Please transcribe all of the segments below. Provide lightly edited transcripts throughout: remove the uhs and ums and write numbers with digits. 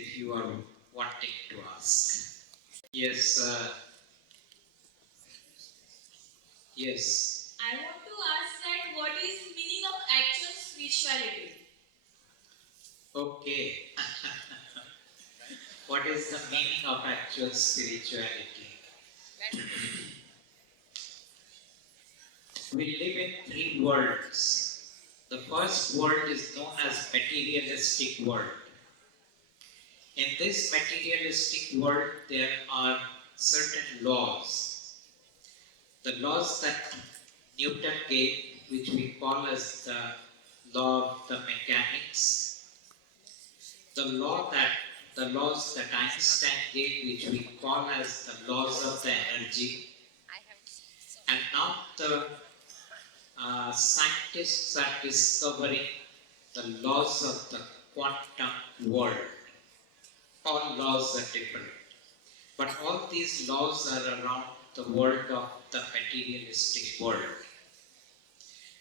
if you are wanting to ask. Yes, yes. I want to ask that what is meaning of actual spirituality? Okay. What is the meaning of actual spirituality? We live in three worlds. The first world is known as materialistic world. In this materialistic world, there are certain laws. The laws that Newton gave, which we call as the law of the mechanics. The laws that Einstein gave, which we call as the laws of the energy. And now the scientists are discovering the laws of the quantum world. All laws are different. But all these laws are around the world of the materialistic world.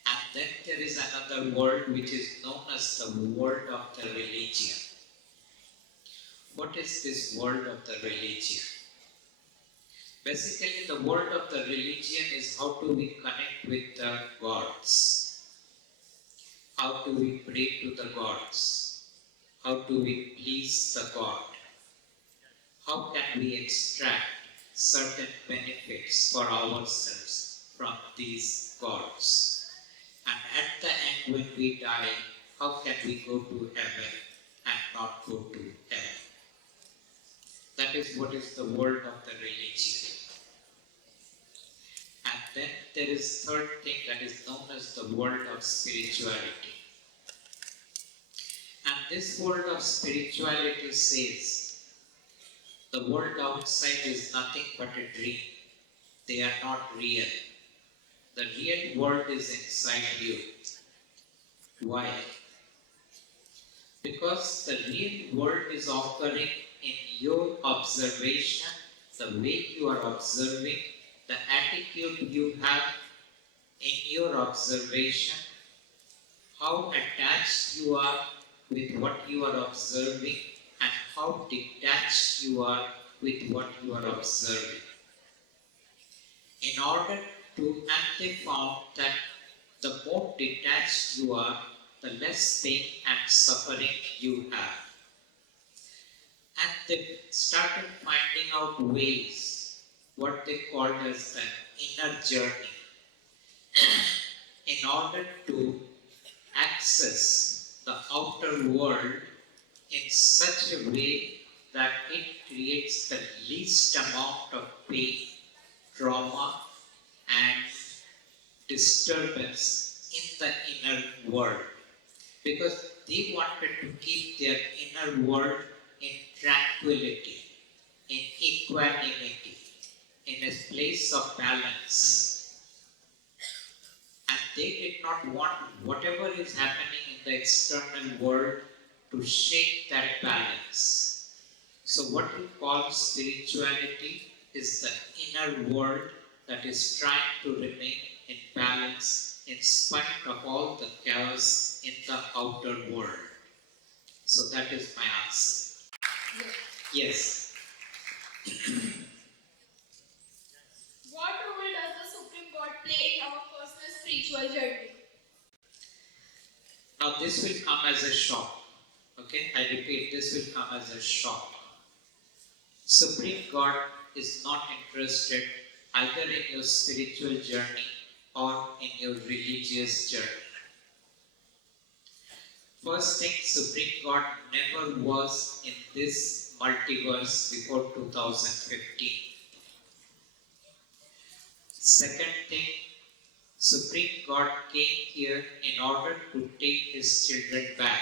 And then there is another world which is known as the world of the religion. What is this world of the religion? Basically, the world of the religion is how do we connect with the gods? How do we pray to the gods? How do we please the God? How can we extract certain benefits for ourselves from these gods? And at the end, when we die, how can we go to heaven and not go to hell? That is what is the world of the religion. And then there is third thing that is known as the world of spirituality. And this world of spirituality says the world outside is nothing but a dream. They are not real. The real world is inside you. Why? Because the real world is occurring in your observation, the way you are observing, the attitude you have in your observation, how attached you are with what you are observing, and how detached you are with what you are observing. In order to, and they found that the more detached you are, the less pain and suffering you have. And they started finding out ways, what they called as the inner journey, in order to access the outer world in such a way that it creates the least amount of pain, trauma, and disturbance in the inner world. Because they wanted to keep their inner world in tranquility, in equanimity, in a place of balance. And they did not want whatever is happening in the external world to shake that balance. So what we call spirituality is the inner world that is trying to remain in balance in spite of all the chaos in the outer world. So that is my answer. Yes. What role does the Supreme God play in our personal spiritual journey? Now this will come as a shock. Okay, I repeat, this will come as a shock. Supreme God is not interested either in your spiritual journey or in your religious journey. First thing, Supreme God never was in this multiverse before 2015. Second thing, Supreme God came here in order to take his children back.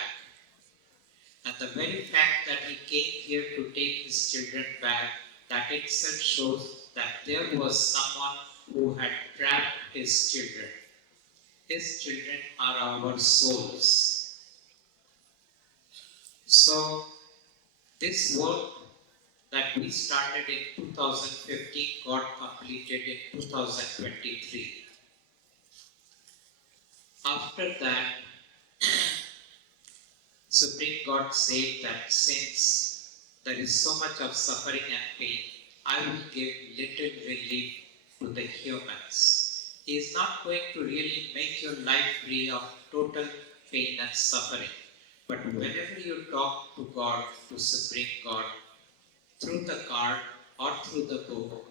And the very fact that he came here to take his children back, that itself shows that there was someone who had trapped his children. His children are our souls. So, this work that we started in 2015 got completed in 2023. After that, Supreme God said that since there is so much of suffering and pain, I will give little relief to the humans. He is not going to really make your life free of total pain and suffering. But whenever you talk to God, to Supreme God, through the card or through the book,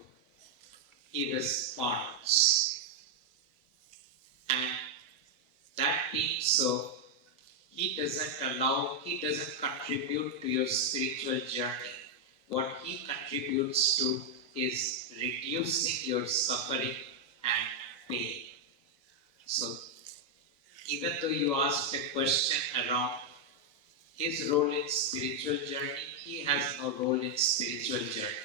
He responds. And that being so, He doesn't contribute to your spiritual journey. What He contributes to is reducing your suffering and pain. So, even though you asked a question around His role in spiritual journey, He has no role in spiritual journey.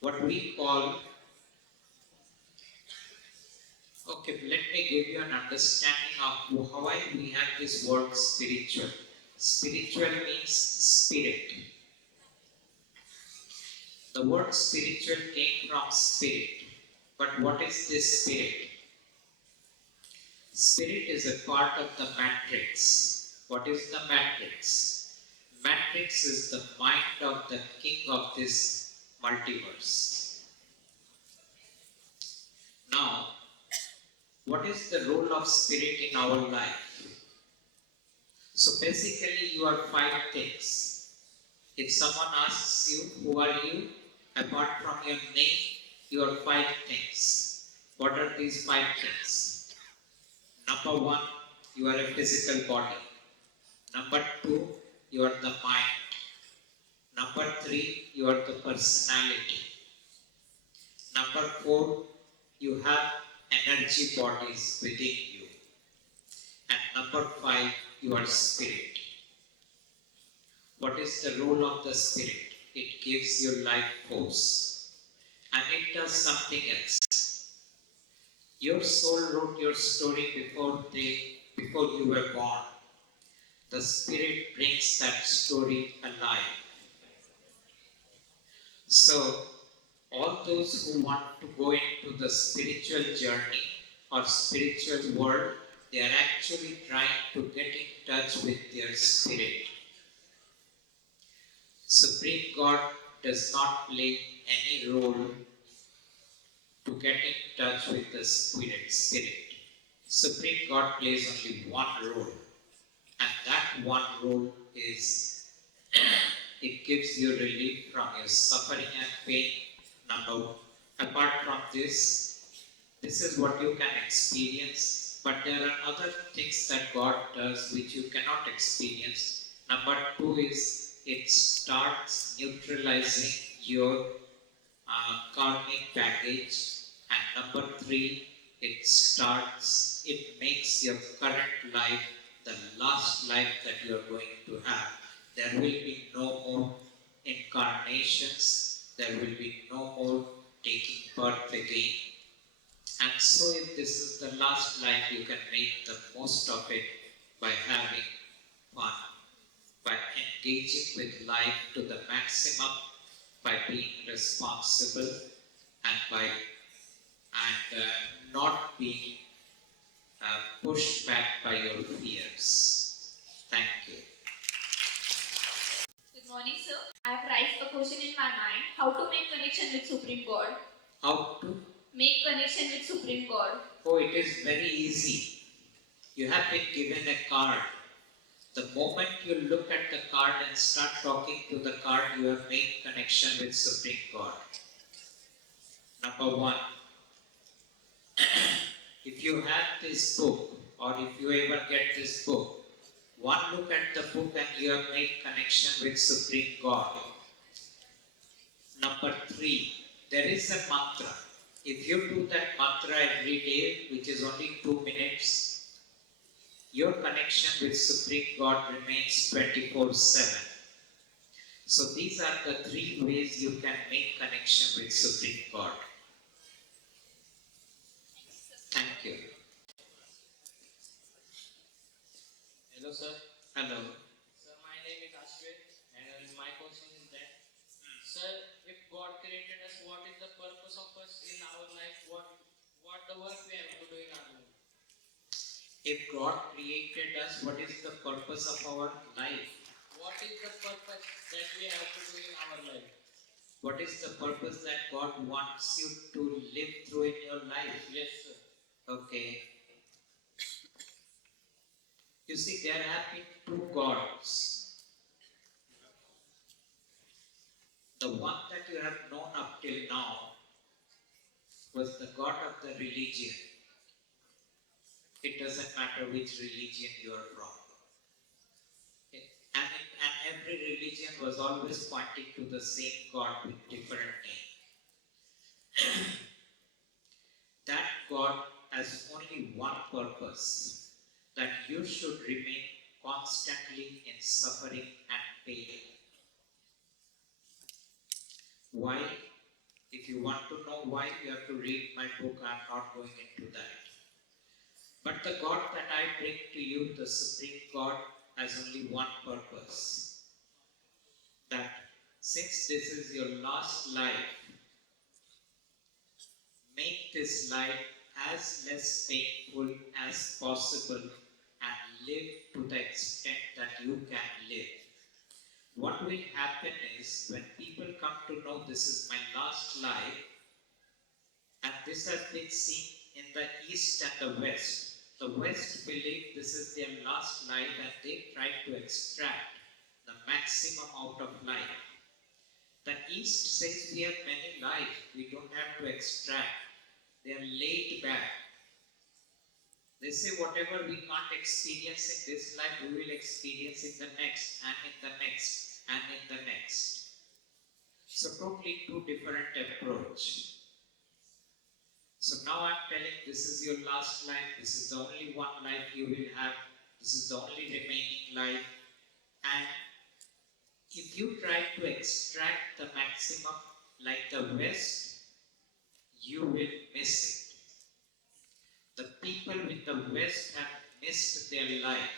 What we call, okay, let me give you an understanding of why we have this word spiritual. Spiritual means spirit. The word spiritual came from spirit. But what is this spirit? Spirit is a part of the matrix. What is the matrix? Matrix is the mind of the king of this multiverse. Now, what is the role of spirit in our life? So basically, you are five things. If someone asks you, who are you? Apart from your name, you are five things. What are these five things? Number one, you are a physical body. Number two, you are the mind. Number three, you are the personality. Number four, you have energy bodies within you. And number five, you are spirit. What is the role of the spirit? It gives you life force. And it does something else. Your soul wrote your story before you were born. The spirit brings that story alive. So, all those who want to go into the spiritual journey or spiritual world, they are actually trying to get in touch with their spirit. Supreme God does not play any role to get in touch with the spirit. Supreme God plays only one role, and that one role is it gives you relief from your suffering and pain. Number apart from this is what you can experience, but there are other things that God does which you cannot experience. Number two is it starts neutralizing your karmic baggage, and number three, it makes your current life the last life that you are going to have. There will be no more incarnations, there will be no more taking birth again. And so, if this is the last life, you can make the most of it by having fun, by engaging with life to the maximum, by being responsible, and by not being pushed back by your fears. Thank you. Good morning, sir. I have raised a question in my mind. How to make connection with Supreme God? How to make connection with Supreme God? Oh, it is very easy. You have been given a card. The moment you look at the card and start talking to the card, you have made connection with Supreme God. Number one, if you have this book, or if you ever get this book, one look at the book and you have made connection with Supreme God. Number three, there is a mantra. If you do that mantra every day, which is only 2 minutes, your connection with Supreme God remains 24/7. So these are the three ways you can make connection with Supreme God. Thank you. Hello, sir. Hello. Sir, my name is Ashwin, and my question is that, sir, if God created us, what is the purpose of us in our life? What the work we have to do in our life? If God created us, what is the purpose of our life? What is the purpose that we have to do in our life. What is the purpose that God wants you to live through in your life? Yes, sir. Okay. You see, there have been two gods. The one that you have known up till now was the God of the religion. It doesn't matter which religion you are from. And every religion was always pointing to the same God with different name. That God has only one purpose, that you should remain constantly in suffering and pain. Why? If you want to know why, you have to read my book. I am not going into that. But the God that I bring to you, the Supreme God, has only one purpose. That since this is your last life, make this life as less painful as possible and live to the extent that you can live. What will happen is when people come to know this is my last life, and this has been seen in the East and the West. The West believe this is their last life and they try to extract the maximum out of life. The East says we have many lives, we don't have to extract. They are laid back. They say whatever we can't experience in this life, we will experience in the next, and in the next, and in the next. So totally two different approach. So now I'm telling this is your last life, this is the only one life you will have, this is the only remaining life. And if you try to extract the maximum like the West, you will miss it. The people with the West have missed their life.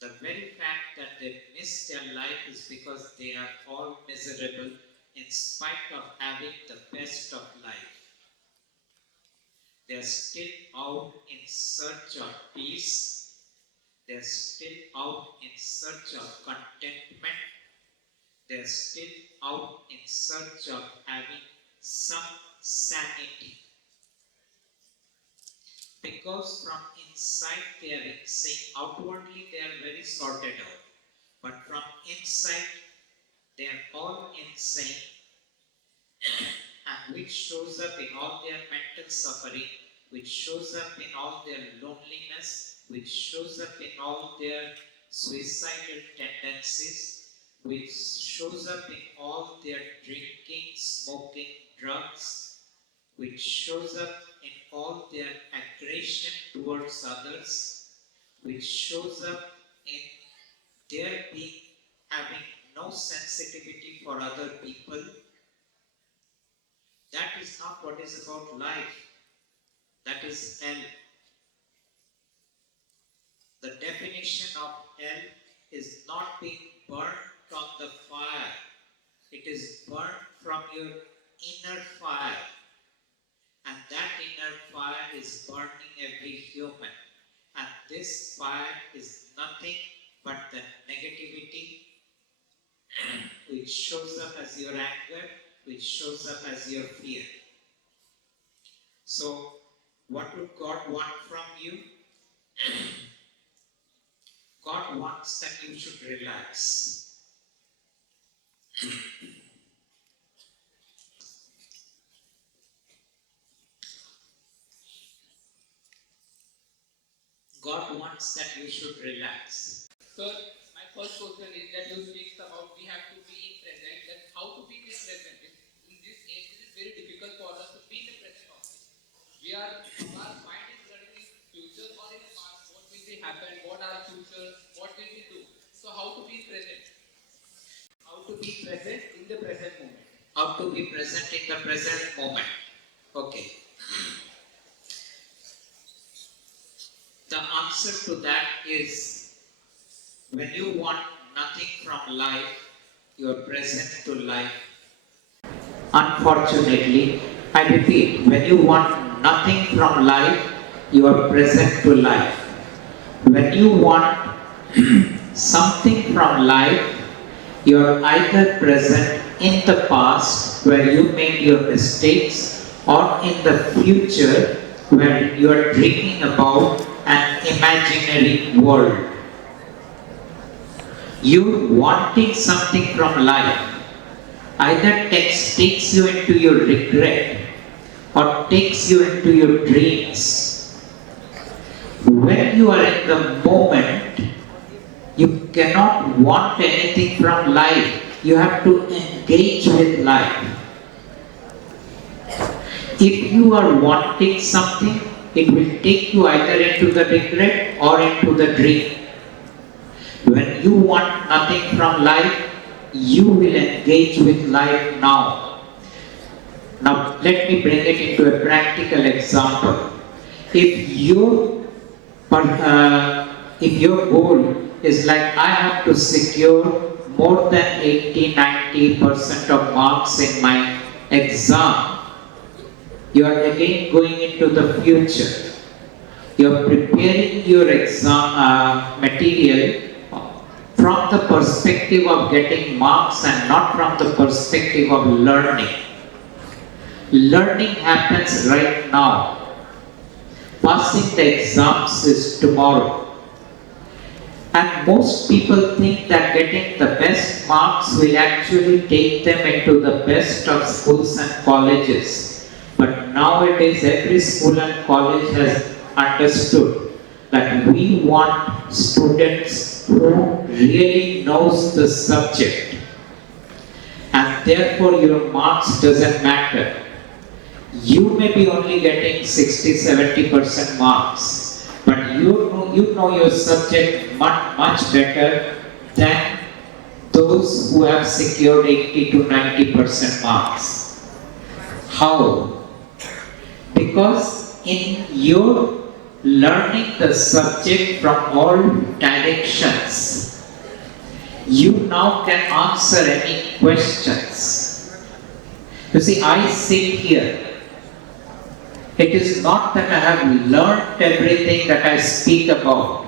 The very fact that they miss their life is because they are all miserable in spite of having the best of life. They are still out in search of peace. They are still out in search of contentment. They are still out in search of having some sanity. Because from inside they are insane, outwardly they are very sorted out. But from inside they are all insane, and which shows up in all their mental suffering, which shows up in all their loneliness, which shows up in all their suicidal tendencies, which shows up in all their drinking, smoking, drugs, which shows up in all their aggression towards others, which shows up in their being having no sensitivity for other people. That is not what is about life. That is hell. The definition of hell is not being burnt on the fire. It is burnt from your inner fire. And that inner fire is burning every human. And this fire is nothing but the negativity which shows up as your anger, which shows up as your fear. So, what would God want from you? God wants that you should relax. God wants that you should relax. Sir, my first question is that you speak about we have to be in present. That how to be in present? In this age, it is very difficult for us to be in the present also. Our mind is running in future or in the past. What will be happen? What are future? What will we do? So how to be present? How to be present in the present moment? How to be present in the present moment. Okay. The answer to that is when you want nothing from life, you are present to life. Unfortunately, I repeat, when you want nothing from life, you are present to life. When you want something from life, You're either present in the past where you made your mistakes, or in the future where you are dreaming about an imaginary world. You wanting something from life either takes you into your regret or takes you into your dreams. When you are in the moment, you cannot want anything from life. You have to engage with life. If you are wanting something, it will take you either into the regret or into the dream. When you want nothing from life, you will engage with life now. Now, let me bring it into a practical example. If your goal is like, I have to secure more than 80-90% of marks in my exam, you are again going into the future. You are preparing your exam material from the perspective of getting marks and not from the perspective of learning. Learning happens right now. Passing the exams is tomorrow. And most people think that getting the best marks will actually take them into the best of schools and colleges. But nowadays every school and college has understood that we want students who really knows the subject. And therefore your marks doesn't matter. You may be only getting 60-70% marks, but you know your subject much better than those who have secured 80-90% marks. How? Because in your learning the subject from all directions, you now can answer any questions. You see, I sit here. It is not that I have learned everything that I speak about.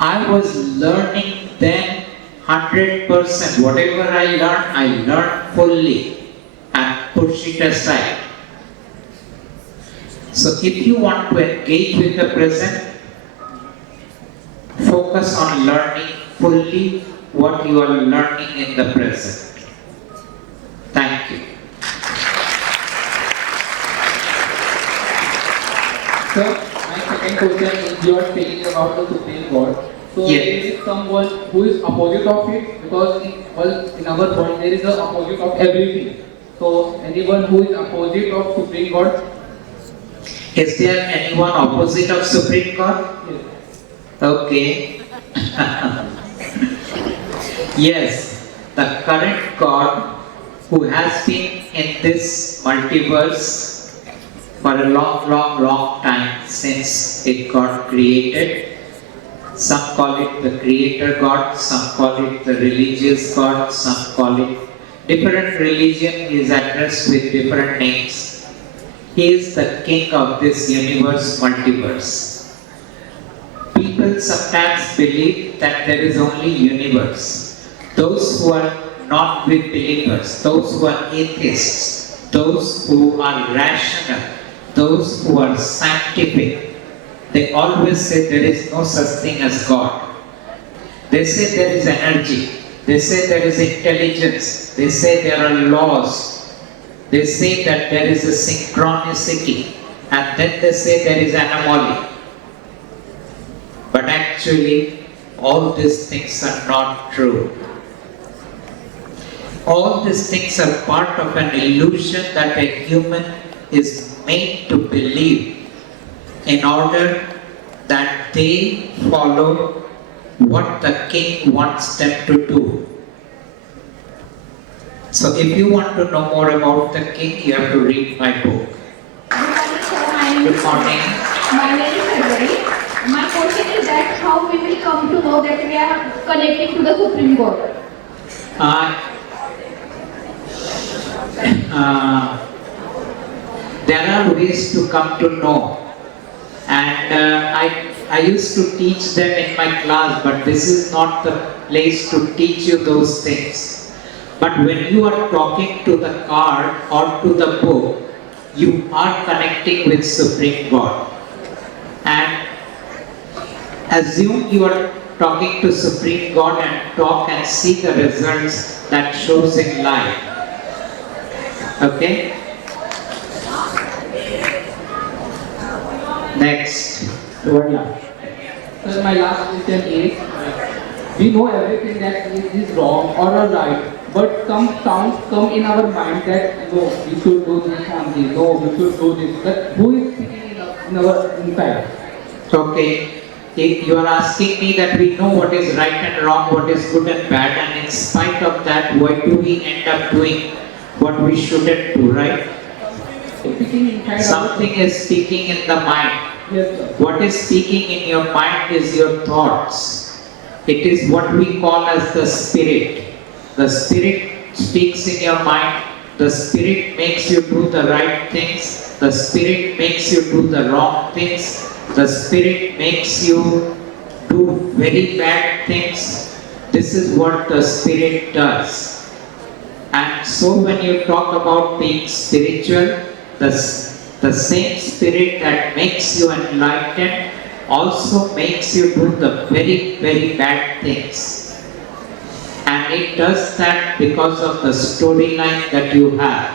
I was learning then 100%. Whatever I learned fully and push it aside. So if you want to engage with the present, focus on learning fully what you are learning in the present. Thank you. Sir, my second question is, you are speaking about the Supreme Court. So Yes. there is someone who is opposite of it, because in our world there is an opposite of everything. So anyone who is opposite of Supreme Court? Is there anyone opposite of Supreme Court? Yes. Okay. Yes, the current God who has been in this multiverse for a long time since it got created. Some call it the creator God, some call it the religious God, some call it different religion is addressed with different names. He is the king of this universe, multiverse. People sometimes believe that there is only universe. Those who are not with believers, those who are atheists, those who are rational, those who are scientific, they always say there is no such thing as God. They say there is energy. They say there is intelligence. They say there are laws. They say that there is a synchronicity, and then they say there is anomaly. But actually, all these things are not true. All these things are part of an illusion that a human is made to believe in order that they follow what the king wants them to do. So if you want to know more about the king, you have to read my book. Good morning. My name is February. My question is that how we will come to know that we are connecting to the Supreme Court? There are ways to come to know, and I used to teach them in my class, but this is not the place to teach you those things. But when you are talking to the card or to the book, you are connecting with Supreme God. And assume you are talking to Supreme God and talk and see the results that shows in life. Okay? Next. One last. So my last question is, we know everything that is wrong or right, but some sounds come in our mind that no, we should do this and this, no, we should do this. But who is speaking in our inside? Okay. If you are asking me that we know what is right and wrong, what is good and bad, and in spite of that, why do we end up doing what we shouldn't do, right? Speaking inside Something is speaking in the mind. Yes, sir. What is speaking in your mind is your thoughts. It is what we call as the spirit. The spirit speaks in your mind. The spirit makes you do the right things. The spirit makes you do the wrong things. The spirit makes you do very bad things. This is what the spirit does. And so when you talk about being spiritual, the same spirit that makes you enlightened also makes you do the very, very bad things. And it does that because of the storyline that you have.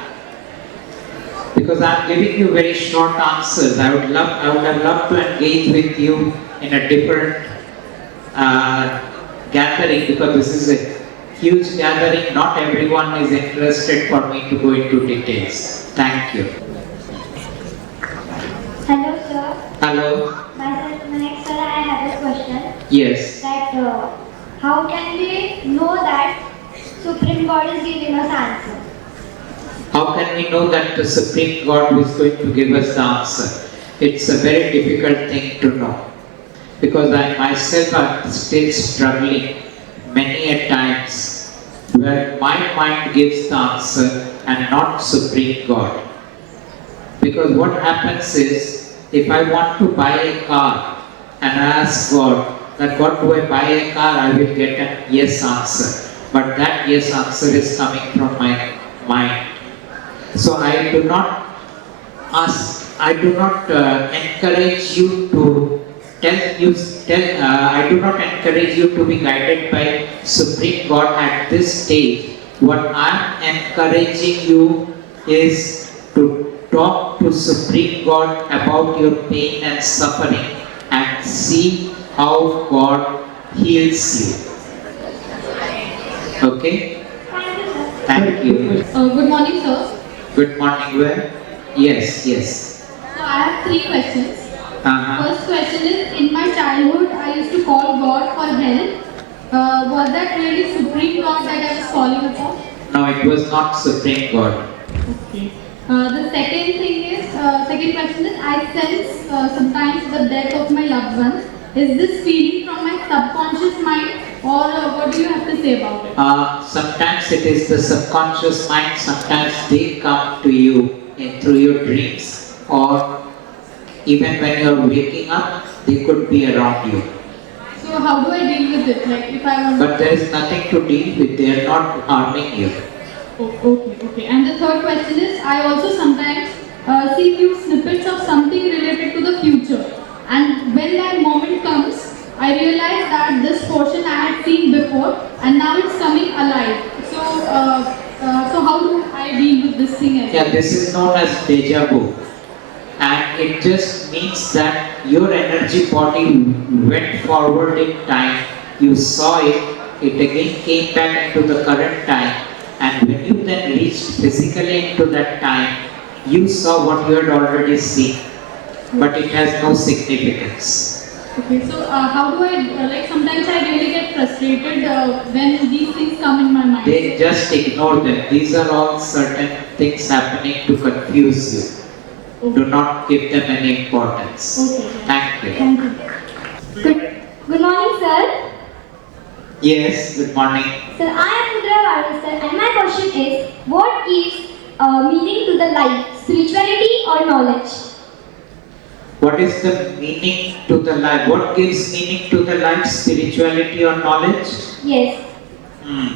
Because I am giving you very short answers. I would have loved to engage with you in a different gathering, because this is a huge gathering. Not everyone is interested for me to go into details. Thank you. Hello, sir. Hello. Next, sir, I have a question. Yes. That how can we know that Supreme God is giving us answer? How can we know that the Supreme God is going to give us the answer? It's a very difficult thing to know. Because I myself am still struggling many a times where my mind gives the answer and not Supreme God. Because what happens is, if I want to buy a car and I ask God that what do I buy a car, I will get a yes answer. But that yes answer is coming from my mind. So I do not encourage you to I do not encourage you to be guided by Supreme God at this stage. What I am encouraging you is to talk to Supreme God about your pain and suffering and see how God heals you. Okay? Thank you, sir. Thank you. Good morning, sir. Good morning, where? Yes. So I have 3 questions. Uh-huh. First question is, in my childhood, I used to call God for help. Was that really Supreme God that I was calling upon? No, it was not Supreme God. Okay. The second question is, I sense sometimes the death of my loved ones. Is this feeling from my subconscious mind, or what do you have to say about it? Sometimes it is the subconscious mind, sometimes they come to you through your dreams, or even when you are waking up, they could be around you. So how do I deal with it? Like if I want. But there is nothing to deal with, they are not harming you. Okay. And the third question is, I also sometimes see few snippets of something related to the future. And when that moment comes, I realize that this portion I had seen before and now it's coming alive. So how do I deal with this thing again? Yeah, this is known as deja vu. And it just means that your energy body went forward in time, you saw it again came back into the current time, and when you then reached physically into that time, you saw what you had already seen, but it has no significance. Okay, so how do I, like sometimes I really get frustrated when these things come in my mind. They just ignore them. These are all certain things happening to confuse you. Do not give them any importance. Okay. Thank you. Thank you. Good morning, sir. Yes, good morning. Sir, I am Pradip Sir, and my question is, what gives meaning to the life, spirituality or knowledge? What is the meaning to the life? What gives meaning to the life? Spirituality or knowledge? Yes. Hmm.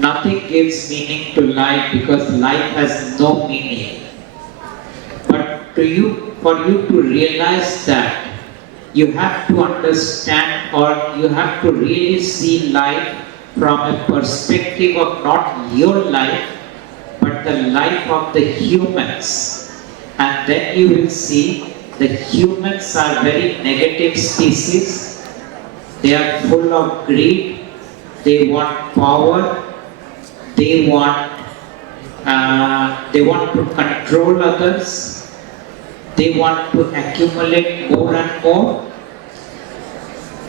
Nothing gives meaning to life because life has no meaning. But for you to realize that, you have to understand or you have to really see life from a perspective of not your life, but the life of the humans. And then you will see the humans are very negative species. They are full of greed. They want power. They want to control others. They want to accumulate more and more.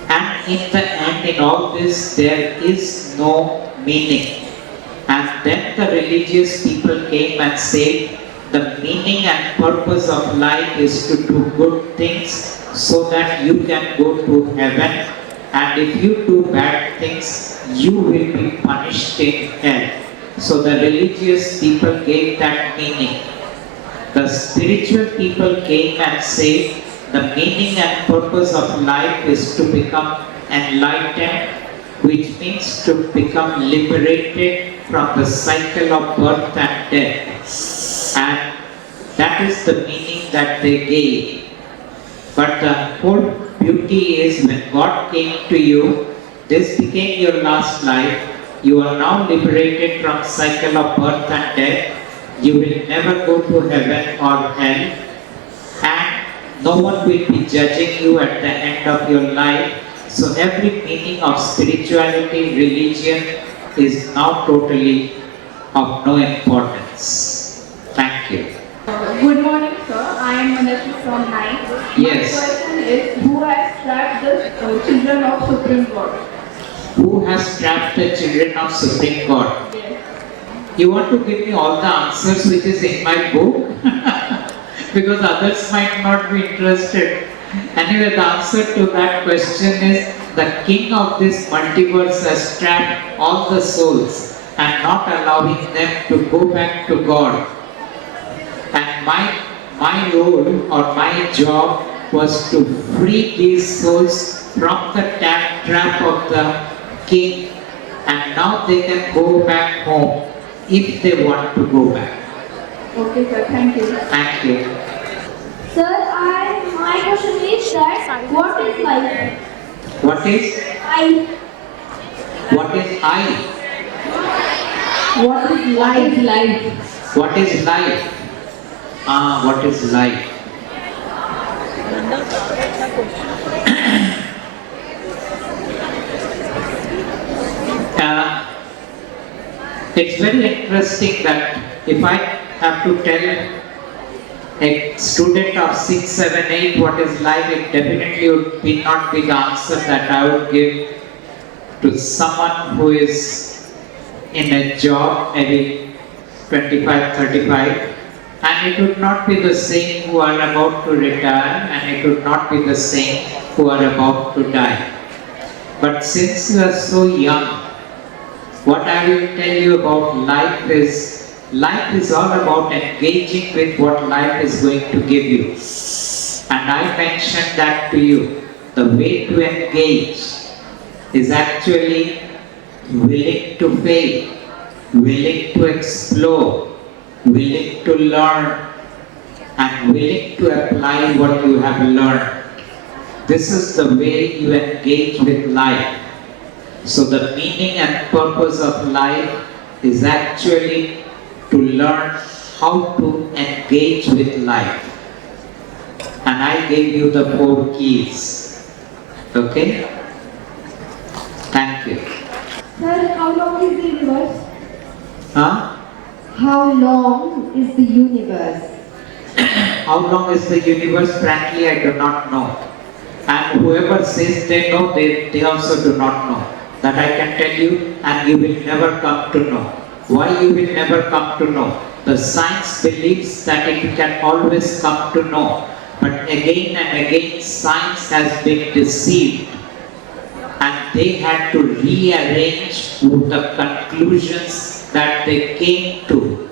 And in the end, in all this, there is no meaning. And then the religious people came and said, the meaning and purpose of life is to do good things so that you can go to heaven. And if you do bad things, you will be punished in hell. So the religious people gave that meaning. The spiritual people came and said, the meaning and purpose of life is to become enlightened, which means to become liberated from the cycle of birth and death. And that is the meaning that they gave. But the whole beauty is when God came to you, this became your last life. You are now liberated from cycle of birth and death. You will never go to heaven or hell. And no one will be judging you at the end of your life. So every meaning of spirituality, religion is now totally of no importance. Thank you. Good morning, sir. I am Manasi from 9. Yes. My question is, who has trapped the children of Supreme Court? Who has trapped the children of Supreme Court? Yes. You want to give me all the answers which is in my book? Because others might not be interested. Anyway, the answer to that question is the king of this multiverse has trapped all the souls and not allowing them to go back to God. And my role or my job was to free these souls from the trap of the king, and now they can go back home if they want to go back. Okay, sir. Thank you. Thank you. Sir, my question is that what is life? What is I. what is I? What is life? What is life? What is life? It's very interesting that if I have to tell a student of 6, 7, 8 what is life, it definitely would not be the answer that I would give to someone who is in a job, maybe 25, 35. And it would not be the same who are about to retire, and it would not be the same who are about to die. But since you are so young, what I will tell you about life is all about engaging with what life is going to give you. And I mentioned that to you. The way to engage is actually willing to fail, willing to explore, willing to learn, and willing to apply what you have learned. This is the way you engage with life. So the meaning and purpose of life is actually to learn how to engage with life. And I gave you the 4 keys. Okay? Thank you. Sir, how long is the universe? Huh? How long is the universe? How long is the universe? Frankly, I do not know. And whoever says they know, they also do not know. That I can tell you, and you will never come to know. Why you will never come to know? The science believes that it can always come to know. But again and again, science has been deceived. And they had to rearrange the conclusions that they came to.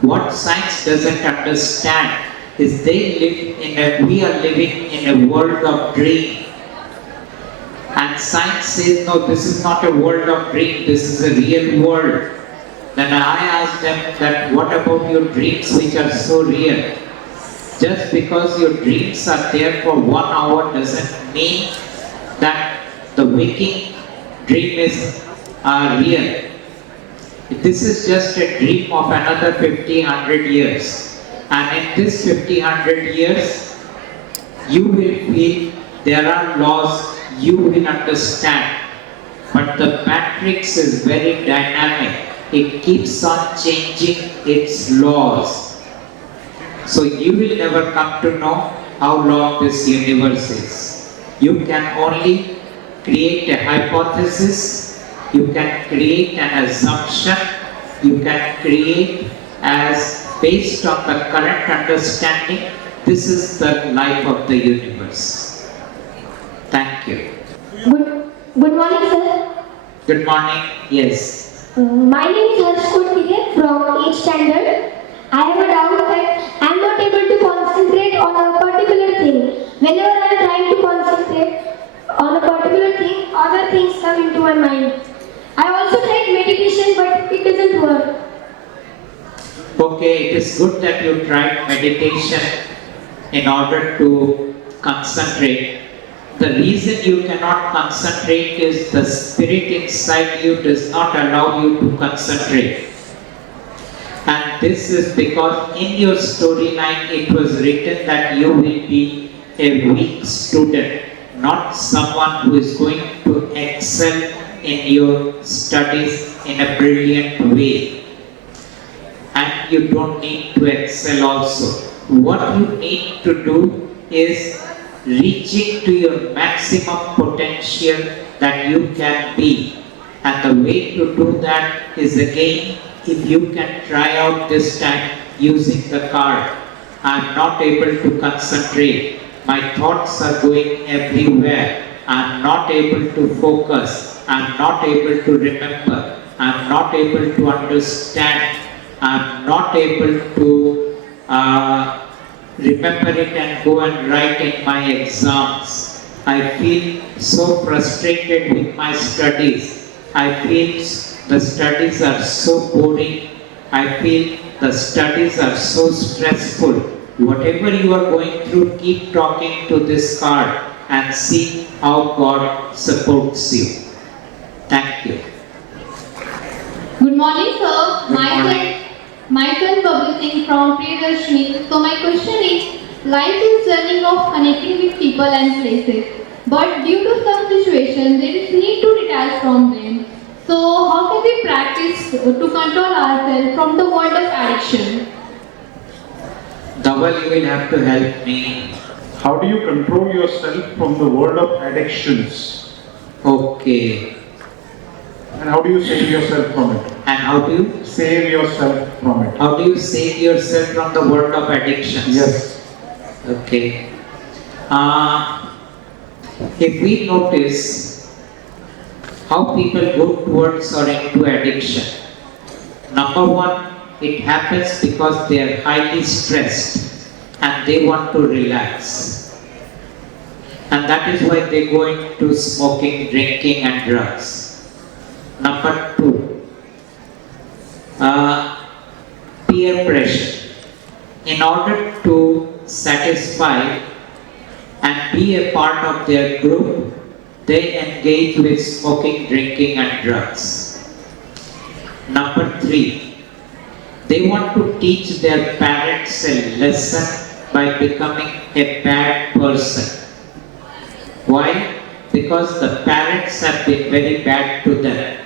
What science doesn't understand is we are living in a world of dream. And science says, no, this is not a world of dream, this is a real world. Then I asked them that, what about your dreams which are so real? Just because your dreams are there for 1 hour doesn't mean that the waking dream is real. This is just a dream of another 50, 100 years. And in this 50, 100 years, you will feel there are laws you will understand. But the matrix is very dynamic. It keeps on changing its laws. So you will never come to know how long this universe is. You can only create a hypothesis, you can create an assumption, you can create as based on the current understanding. This is the life of the universe. Thank you. Good morning, sir. Good morning. Yes. My name is Harsh from 8th standard. I have a doubt that I am not able to concentrate on a particular thing. Whenever I am trying to concentrate on a particular thing, other things come into my mind. I also tried meditation, but it doesn't work. Okay, it is good that you tried meditation in order to concentrate. The reason you cannot concentrate is the spirit inside you does not allow you to concentrate. And this is because in your storyline it was written that you will be a weak student, not someone who is going to excel in your studies in a brilliant way. And you don't need to excel also. What you need to do is reaching to your maximum potential that you can be. And the way to do that is again, if you can try out this time using the card. I am not able to concentrate. My thoughts are going everywhere. I am not able to focus. I am not able to remember. I am not able to understand. I am not able to remember it and go and write in my exams. I feel so frustrated with my studies. I feel the studies are so boring. I feel the studies are so stressful. Whatever you are going through, keep talking to this card and see how God supports you. Thank you. Good morning, sir. Good morning. Myself Bablu Singh from Priyadarshani. So my question is, life is journey of connecting with people and places. But due to some situations, there is need to detach from them. So how can we practice to control ourselves from the world of addiction? Dhaval, you will have to help me. How do you control yourself from the world of addictions? Okay. And how do you save yourself from it? And how do you? Save yourself from it. How do you save yourself from the world of addictions? Yes. Okay. If we notice how people go towards or into addiction, number one, it happens because they are highly stressed and they want to relax. And that is why they go into smoking, drinking and drugs. Number two, peer pressure. In order to satisfy and be a part of their group, they engage with smoking, drinking and drugs. Number three, they want to teach their parents a lesson by becoming a bad person. Why? Because the parents have been very bad to them.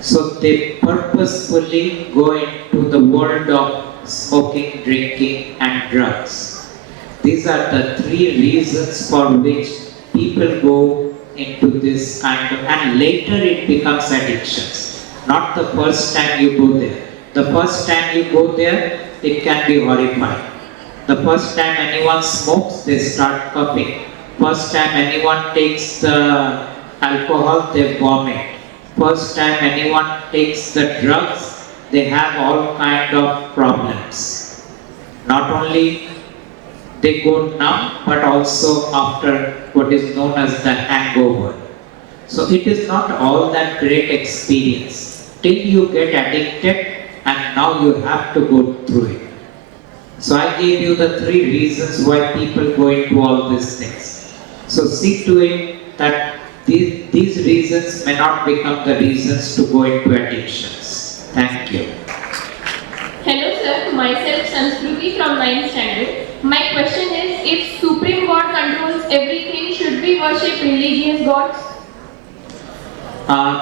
So they purposefully go into the world of smoking, drinking and drugs. These are the three reasons for which people go into this kind of, and later it becomes addictions. Not the first time you go there. The first time you go there, it can be horrifying. The first time anyone smokes, they start coughing. First time anyone takes the alcohol, they vomit. First time anyone takes the drugs, they have all kind of problems. Not only they go numb, but also after what is known as the hangover. So it is not all that great experience till you get addicted and now you have to go through it. So I gave you the 3 reasons why people go into all these things. So see to it that these reasons may not become the reasons to go into addictions. Thank you. Hello sir, myself Sanskruti from 9th standard. My question is, if Supreme God controls everything, should we worship religious gods?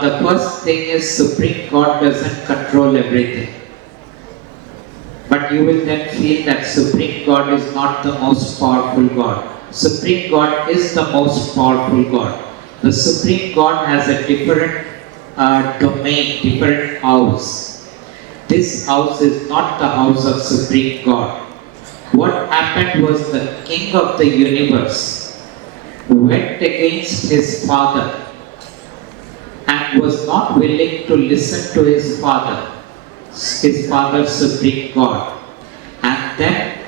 The first thing is Supreme God doesn't control everything. But you will then feel that Supreme God is not the most powerful God. Supreme God is the most powerful God. The Supreme God has a different domain, different house. This house is not the house of Supreme God. What happened was the King of the universe went against his father and was not willing to listen to his father Supreme God. And then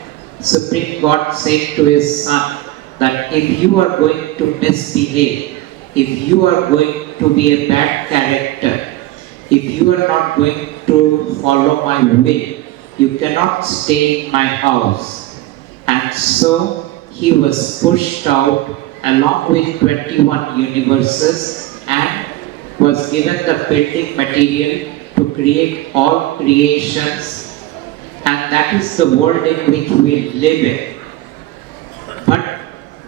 Supreme God said to his son that if you are going to misbehave, if you are going to be a bad character, if you are not going to follow my will, you cannot stay in my house. And so he was pushed out along with 21 universes and was given the building material to create all creations, and that is the world in which we live in. But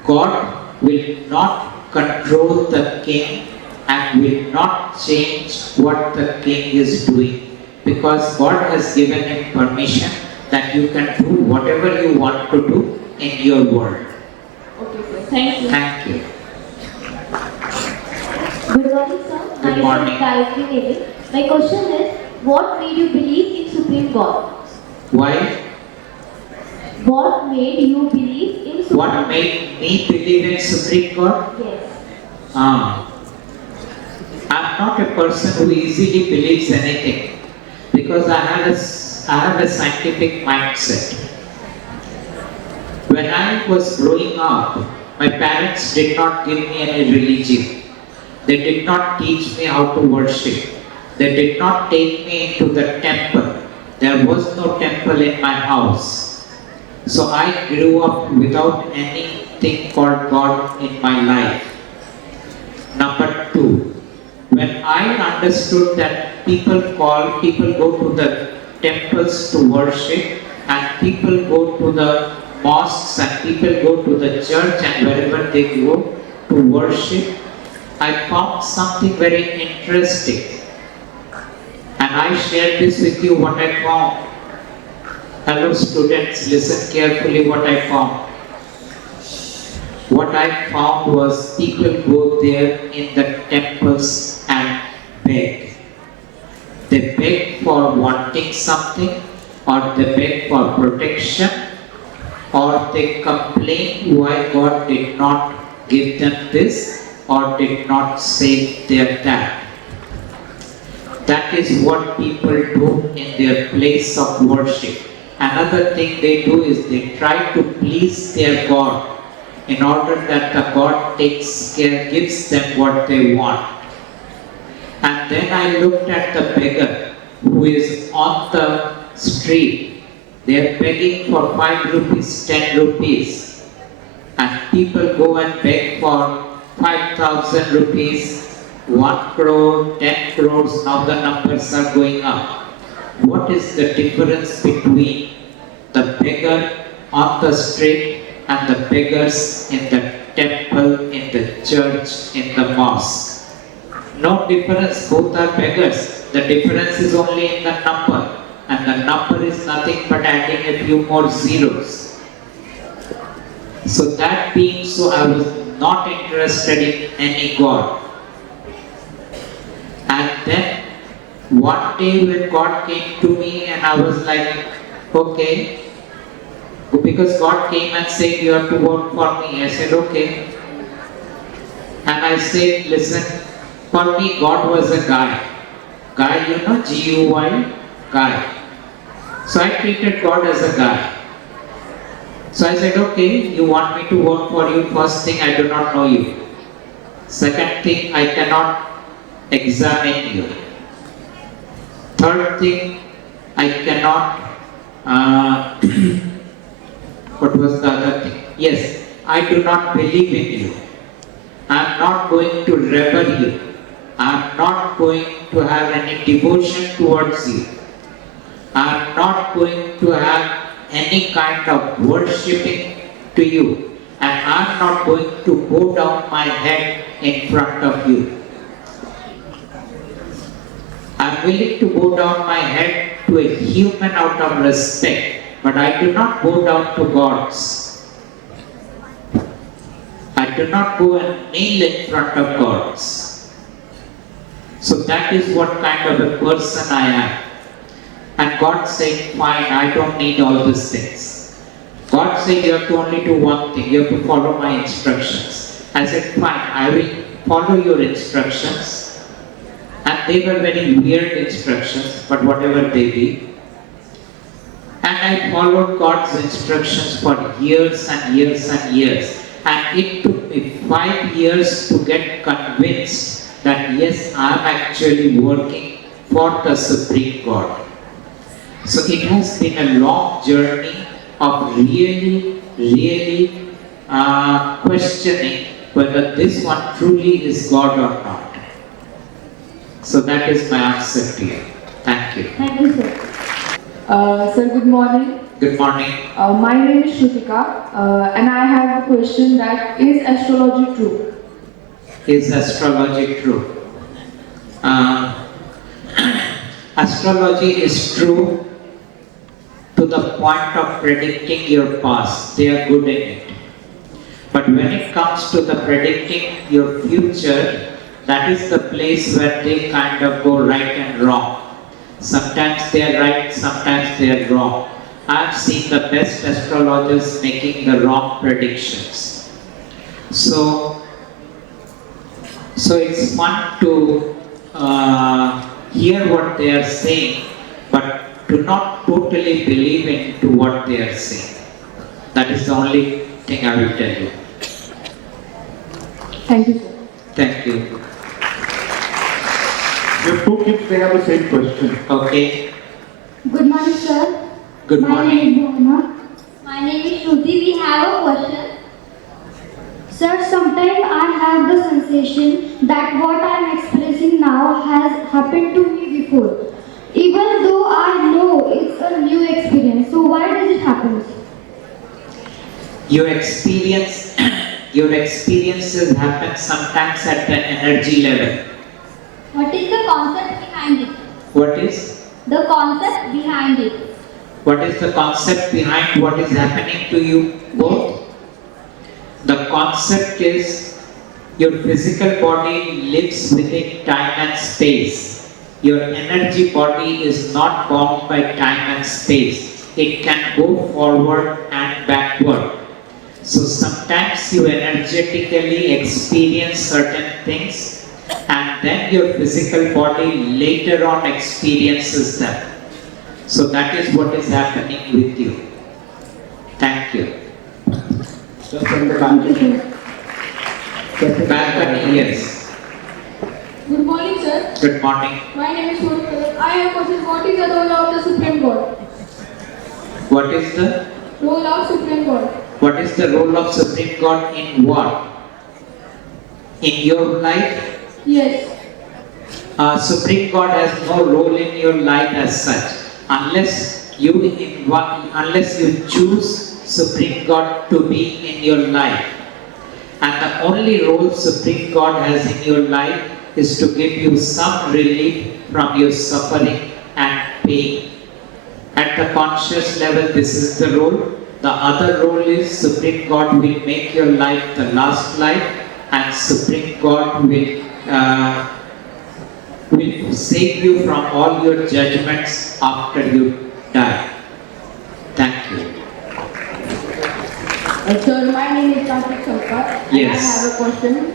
God will not control the king and will not change what the king is doing, because God has given him permission that you can do whatever you want to do in your world. Okay sir, thank you. Thank you. Good morning, sir. Good morning. Myself, Gayatri Devi. My question is, what made you believe in Supreme God? Why? What made you believe in Supreme What God? made me believe in Supreme God? Yes. I'm not a person who easily believes anything because I have a scientific mindset. When I was growing up, my parents did not give me any religion. They did not teach me how to worship. They did not take me into the temple. There was no temple in my house. So I grew up without anything called God in my life. Number 2, when I understood that people go to the temples to worship, and people go to the mosques, and people go to the church, and wherever they go to worship, I found something very interesting. And I shared this with you what I found. Hello students, listen carefully what I found. What I found was people go there in the temples and beg. They beg for wanting something, or they beg for protection, or they complain why God did not give them this or did not save their that. That is what people do in their place of worship. Another thing they do is they try to please their God in order that the God gives them what they want. And then I looked at the beggar who is on the street. They are begging for 5 rupees, 10 rupees. And people go and beg for 5,000 rupees, 1 crore, 10 crores, now the numbers are going up. What is the difference between the beggar on the street and the beggars in the temple, in the church, in the mosque? No difference, both are beggars. The difference is only in the number, and the number is nothing but adding a few more zeros. So that being so, I was not interested in any God. And then one day when God came to me and I was like, okay, because God came and said you have to vote for me. I said okay. And I said, listen, for me God was a guy. Guy, you know, G-U-Y, guy. So I treated God as a guy. So I said, okay, you want me to work for you? First thing, I do not know you. Second thing, I cannot examine you. Third thing, I cannot, what was the other thing? Yes, I do not believe in you. I am not going to revere you. I am not going to have any devotion towards you. I am not going to have any kind of worshipping to you. And I am not going to bow down my head in front of you. I am willing to bow down my head to a human out of respect, but I do not bow down to gods. I do not go and kneel in front of gods. So that is what kind of a person I am. And God said, fine, I don't need all these things. God said, you have to only do one thing, you have to follow my instructions. I said, fine, I will follow your instructions. And they were very weird instructions, but whatever they be. And I followed God's instructions for years and years and years. And it took me 5 years to get convinced that yes, I am actually working for the Supreme God. So it has been a long journey of really questioning whether this one truly is God or not. So that is my answer to you. Thank you. Thank you, sir. Sir, good morning. Good morning. My name is Shrutika, and I have a question that is astrology true? Is astrology true? Astrology is true to the point of predicting your past. They are good in it. But when it comes to the predicting your future, that is the place where they kind of go right and wrong. Sometimes they are right, sometimes they are wrong. I have seen the best astrologers making the wrong predictions. So it's fun to hear what they are saying, but to not totally believe into what they are saying. That is the only thing I will tell you. Thank you, sir. Thank you. Your two kids, they have the same question. Okay. Good morning, sir. Good My morning. name is Bhavna. My name is Shruti. We have a question. Sir, sometimes I have the sensation that what I am expressing now has happened to me before. Even though I know it's a new experience. So why does it happen? Your experiences happen sometimes at the energy level. What is the concept behind it? What is? The concept behind it. What is the concept behind what is happening to you both? The concept is your physical body lives within time and space. Your energy body is not bound by time and space. It can go forward and backward. So sometimes you energetically experience certain things and then your physical body later on experiences them. So that is what is happening with you. Thank you. Balcony, yes. Good morning, sir. Good morning. My name is Soothe. I have a question. What is the role of the Supreme God? What is the Role of Supreme God. What is the role of Supreme God in what? In your life? Yes. Supreme God has no role in your life as such. Unless you choose Supreme God to be in your life. And the only role Supreme God has in your life is to give you some relief from your suffering and pain. At the conscious level, this is the role. The other role is Supreme God will make your life the last life, and Supreme God will save you from all your judgments after you die. Thank you. Sir, my name is Pradip Sir. Yes. I have a question.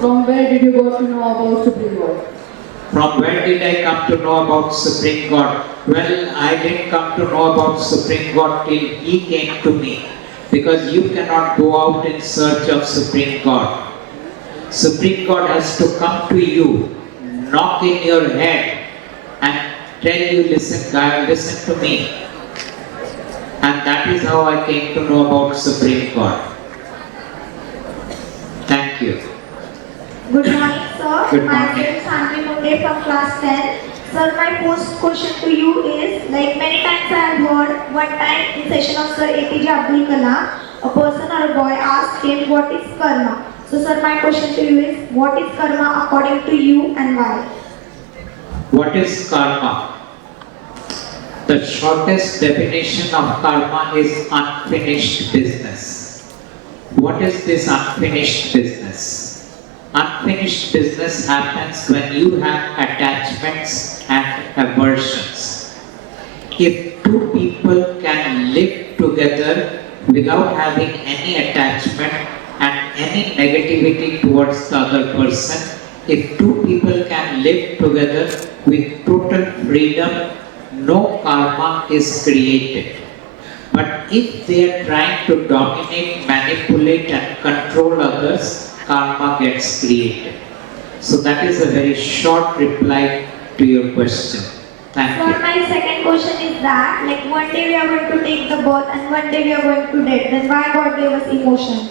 From where did you go to know about Supreme God? From where did I come to know about Supreme God? Well, I didn't come to know about Supreme God till He came to me. because you cannot go out in search of Supreme God. Supreme God has to come to you, knock in your head and tell you, listen guy, listen to me. And that is how I came to know about Supreme God. Thank you. Good morning, sir. Good My morning. name is Sanvi Munde from class 10. Sir, my first question to you is, like many times I have heard, one time in session of Sir APJ Abdul Kalam, a person or a boy asked him what is karma. So sir, my question to you is, what is karma according to you and why? What is karma? The shortest definition of karma is unfinished business. What is this unfinished business? Unfinished business happens when you have attachments and aversions. If two people can live together without having any attachment and any negativity towards the other person, if two people can live together with total freedom, no karma is created. But if they are trying to dominate, manipulate and control others, karma gets created. So that is a very short reply to your question. Thank Sir, you. my second question is that, like one day we are going to take the birth and one day we are going to death. Then why God gave us emotions?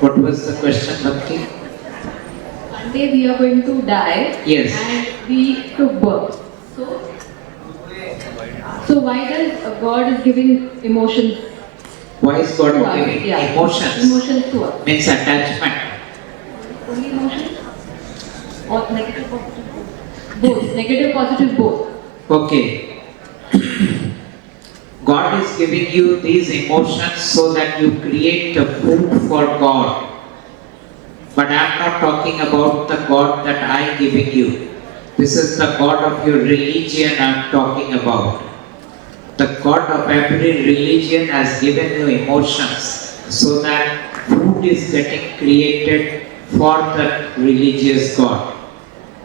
What was the question, Bhakti? One day we are going to die. Yes. And we took birth. So why does God is giving emotions Why is God to us? giving Yeah. emotions? Emotions to us. Means attachment. Only emotions? Or negative, positive? Both. Negative, positive, both. Okay. God is giving you these emotions so that you create a food for God. But I am not talking about the God that I am giving you. This is the God of your religion I am talking about. The God of every religion has given you emotions so that food is getting created for that religious God.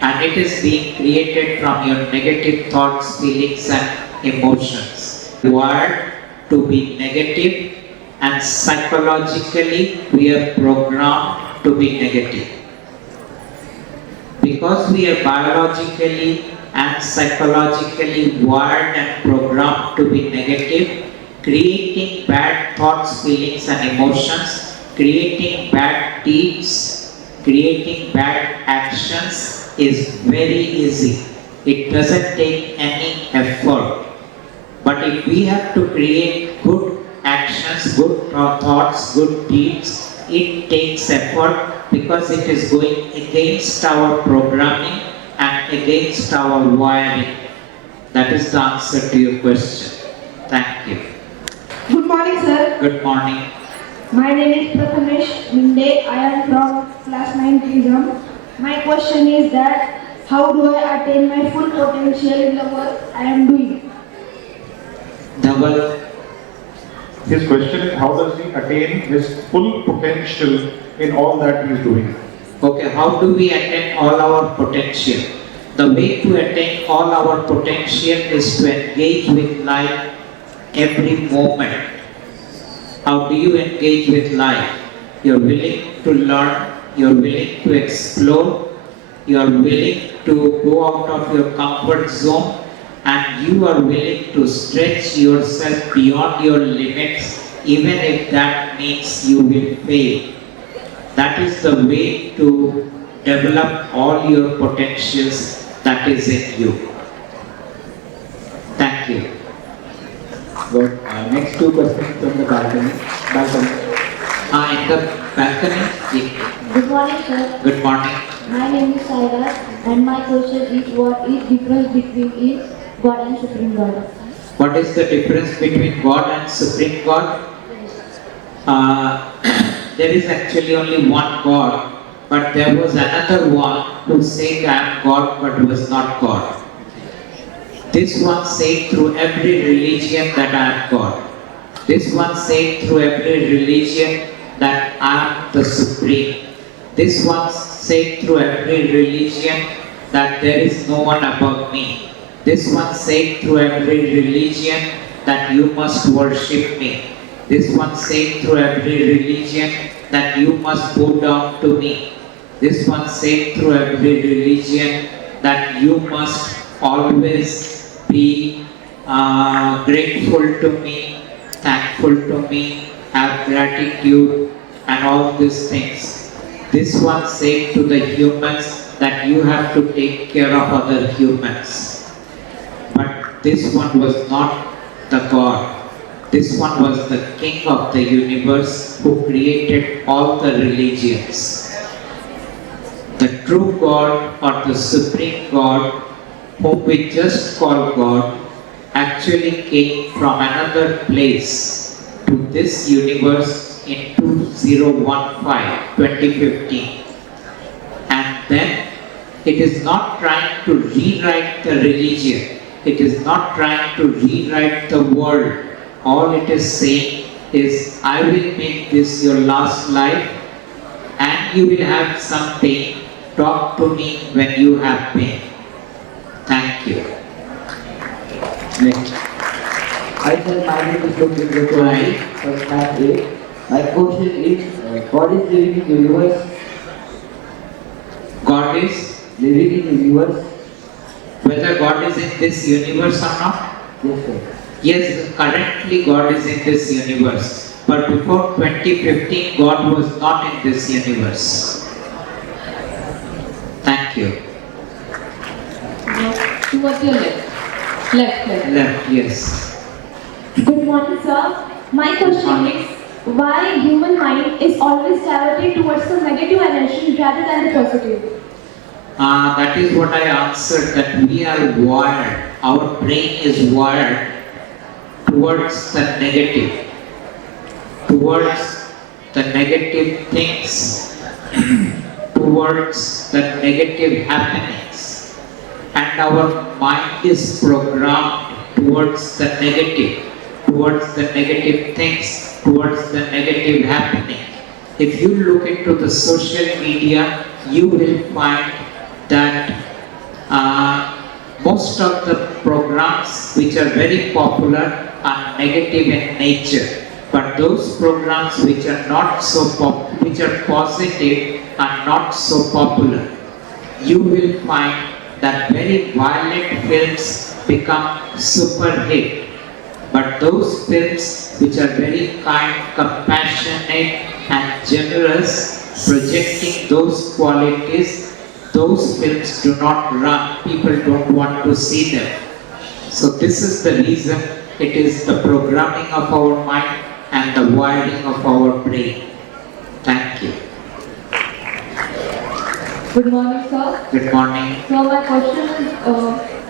And it is being created from your negative thoughts, feelings and emotions. You are to be negative and psychologically we are programmed to be negative. Because we are biologically and psychologically wired and programmed to be negative, creating bad thoughts, feelings and emotions, creating bad deeds, creating bad actions is very easy. It doesn't take any effort. But if we have to create good actions, good thoughts, good deeds, it takes effort because it is going against our programming and against our wiring. That is the answer to your question. Thank you. Good morning, sir. Good morning. My name is Prathamesh Minde. I am from class 9 Prism. My question is that, how do I attain my full potential in the work I am doing? Double. His question is, how does he attain his full potential in all that he is doing? Okay, how do we attain all our potential? The way to attain all our potential is to engage with life every moment. How do you engage with life? You're willing to learn, you're willing to explore, you're willing to go out of your comfort zone, and you are willing to stretch yourself beyond your limits, even if that means you will fail. That is the way to develop all your potentials that is in you. Thank you. Good. Next two questions from the balcony. In the balcony. Good morning, sir. Good morning. My name is Saira, and my question is, what is difference between God and Supreme God? What is the difference between God and Supreme God? There is actually only one God, but there was another one who said I am God but was not God. This one said through every religion that I am God. This one said through every religion that I am the Supreme. This one said through every religion that there is no one above me. This one said through every religion that you must worship me. This one said through every religion that you must bow down to me. This one said through every religion that you must always be grateful to me, thankful to me, have gratitude and all these things. This one said to the humans that you have to take care of other humans. But this one was not the God. This one was the King of the universe who created all the religions. The true God or the Supreme God, whom we just call God, actually came from another place to this universe in 2015. And then it is not trying to rewrite the religion. It is not trying to rewrite the world. All it is saying is, I will make this your last life and you will have some pain. Talk to me when you have pain. Thank you. Next. Hi sir, my name is Dr. Hi. from class 8. My question is, God is living in universe. God is, Living in universe? whether God is in this universe or not? Yes sir. Yes, currently God is in this universe. But before 2015, God was not in this universe. Thank you. Towards your left. Left, yes. Good morning, sir. My question is, why human mind is always diverted towards the negative energy rather than the positive? That is what I answered, that we are wired, our brain is wired towards the negative things, towards the negative happenings. And our mind is programmed towards the negative things, towards the negative happening. If you look into the social media, you will find that most of the programs which are very popular are negative in nature, but those programs which are not so which are positive are not so popular. You will find that very violent films become super hit, but those films which are very kind, compassionate and generous, projecting those qualities, those films do not run. People don't want to see them. So this is the reason. It is the programming of our mind and the wiring of our brain. Thank you. Good morning, sir. Good morning. So my question is,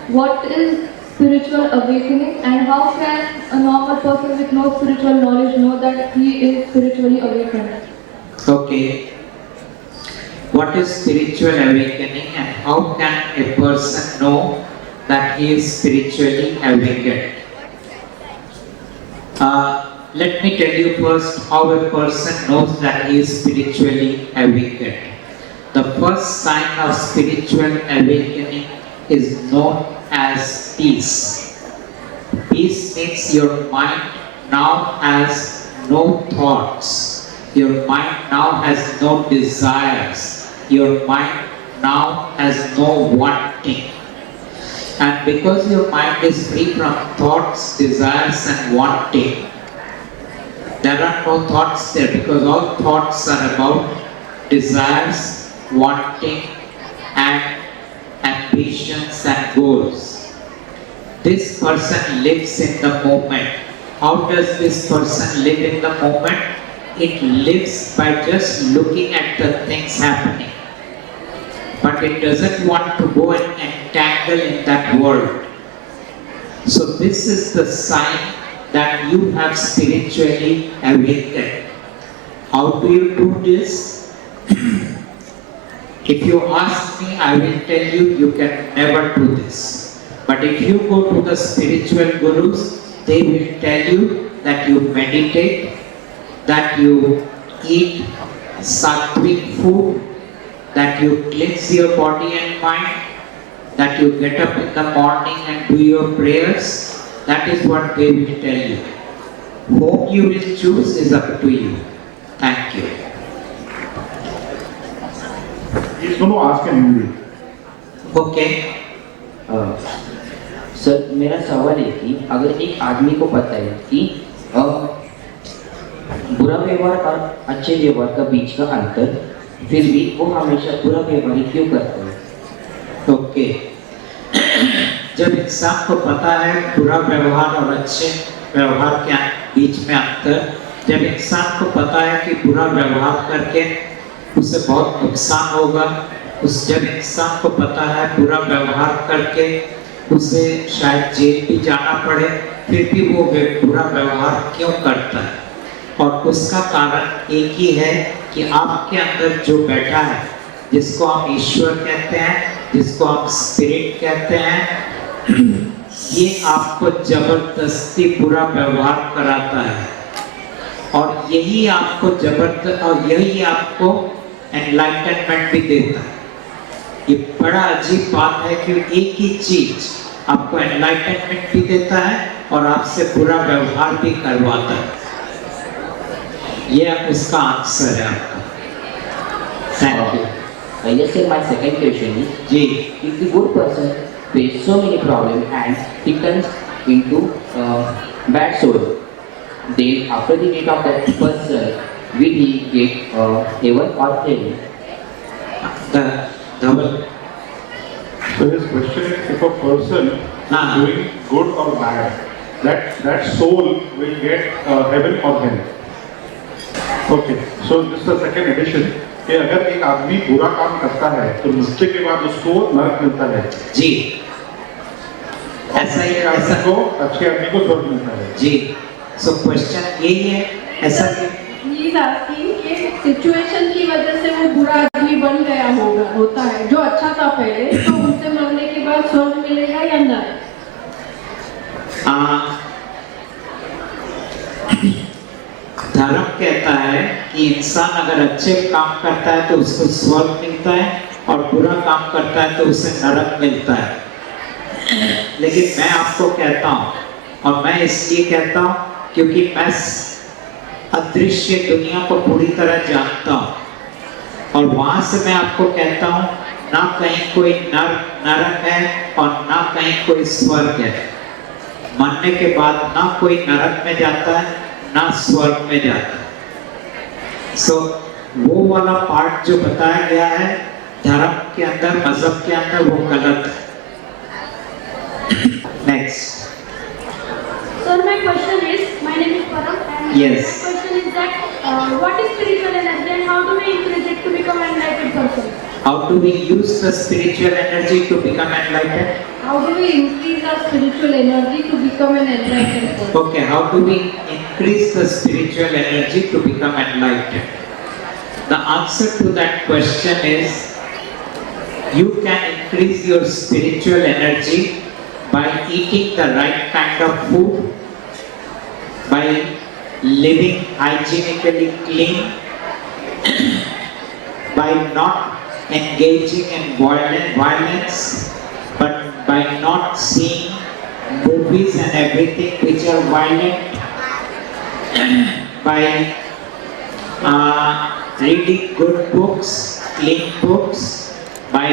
what is spiritual awakening and how can a normal person with no spiritual knowledge know that he is spiritually awakened? Okay. What is spiritual awakening and how can a person know that he is spiritually awakened? Let me tell you first how a person knows that he is spiritually awakened. The first sign of spiritual awakening is known as peace. Peace means your mind now has no thoughts. Your mind now has no desires. Your mind now has no wanting. And because your mind is free from thoughts, desires and wanting, there are no thoughts there, because all thoughts are about desires, wanting and ambitions and goals. This person lives in the moment. How does this person live in the moment? It lives by just looking at the things happening. But it doesn't want to go and entangle in that world. So this is the sign that you have spiritually awakened. How do you do this? If you ask me, I will tell you, you can never do this. But if you go to the spiritual gurus, they will tell you that you meditate, that you eat sattvic food, that you cleanse your body and mind, that you get up in the morning and do your prayers. That is what they will tell you. whom you will choose is up to you. Thank you. He's going to ask in Hindi. Okay. Sir मेरा सवाल है कि अगर एक आदमी को पता है कि बुरा व्यवहार और अच्छे व्यवहार का बीच का अंतर, फिर भी वो हमेशा बुरा व्यवहार ही क्यों करता है? ओके। जब इंसान को पता है बुरा व्यवहार और अच्छे व्यवहार के बीच में अंतर, जब इंसान को पता है कि बुरा व्यवहार करके उसे बहुत नुकसान होगा, जब इंसान को पता है बुरा व्यवहार करके उसे शायद जेल भी जाना पड़े, फिर भी वो बुरा व्यवहार क्यों करता है? और उसका कारण एक ही है कि आपके अंदर जो बैठा है, जिसको हम ईश्वर कहते हैं, जिसको हम स्पिरिट कहते हैं, ये आपको जबरदस्ती बुरा व्यवहार कराता है और यही आपको एनलाइटनमेंट भी देता है। ये बड़ा अजीब बात है कि एक ही चीज आपको एनलाइटनमेंट भी देता है और आपसे बुरा व्यवहार भी करवाता है। ये उसका आंसर है आपका। Thank you. Yes sir, my second question is, जी, if the good person faces so many problems and he turns into bad soul, then after the death of that person, will he get heaven or hell? So his question is, if a person is doing good or bad, that soul will get heaven or hell. Okay, so this is the second addition. कि अगर एक आदमी बुरा काम करता है तो मृत्यु के बाद उसको नरक मिलता है। जी, ऐसा ही अच्छे आदमी को स्वर्ग मिलता है। जी, सो क्वेश्चन यही है, ऐसा He is asking कि सिचुएशन की वजह से वो बुरा आदमी बन गया होता है, जो अच्छा था पहले, तो उनसे मरने के बाद स्वर्ग मिलेगा या नरक? धर्म कहता है कि इंसान अगर अच्छे काम करता है तो उसको स्वर्ग मिलता है और बुरा काम करता है तो उसे नरक मिलता है। लेकिन मैं आपको कहता हूँ, और मैं इसलिए कहता हूँ क्योंकि मैं अदृश्य दुनिया को पूरी तरह जानता हूँ, और वहां से मैं आपको कहता हूँ ना कहीं कोई नरक है और ना कहीं कोई स्वर्ग है। मरने के बाद ना कोई नरक में जाता है ना स्वर्ग में जाता है। सो वो वाला पार्ट जो बताया गया है धर्म के अंदर, मजहब के अंदर, वो गलत है। Next. Sir, my question is, my name is Param, and Yes. my question is that what is spiritual energy and how do we increase it to become an enlightened person? How do we use the spiritual energy to become enlightened? How do we increase our spiritual energy to become an enlightened person? Okay, how do we increase the spiritual energy to become enlightened? The answer to that question is, you can increase your spiritual energy by eating the right kind of food, by living hygienically clean, by not engaging in violence, but by not seeing movies and everything which are violent, by reading good books, clean books, by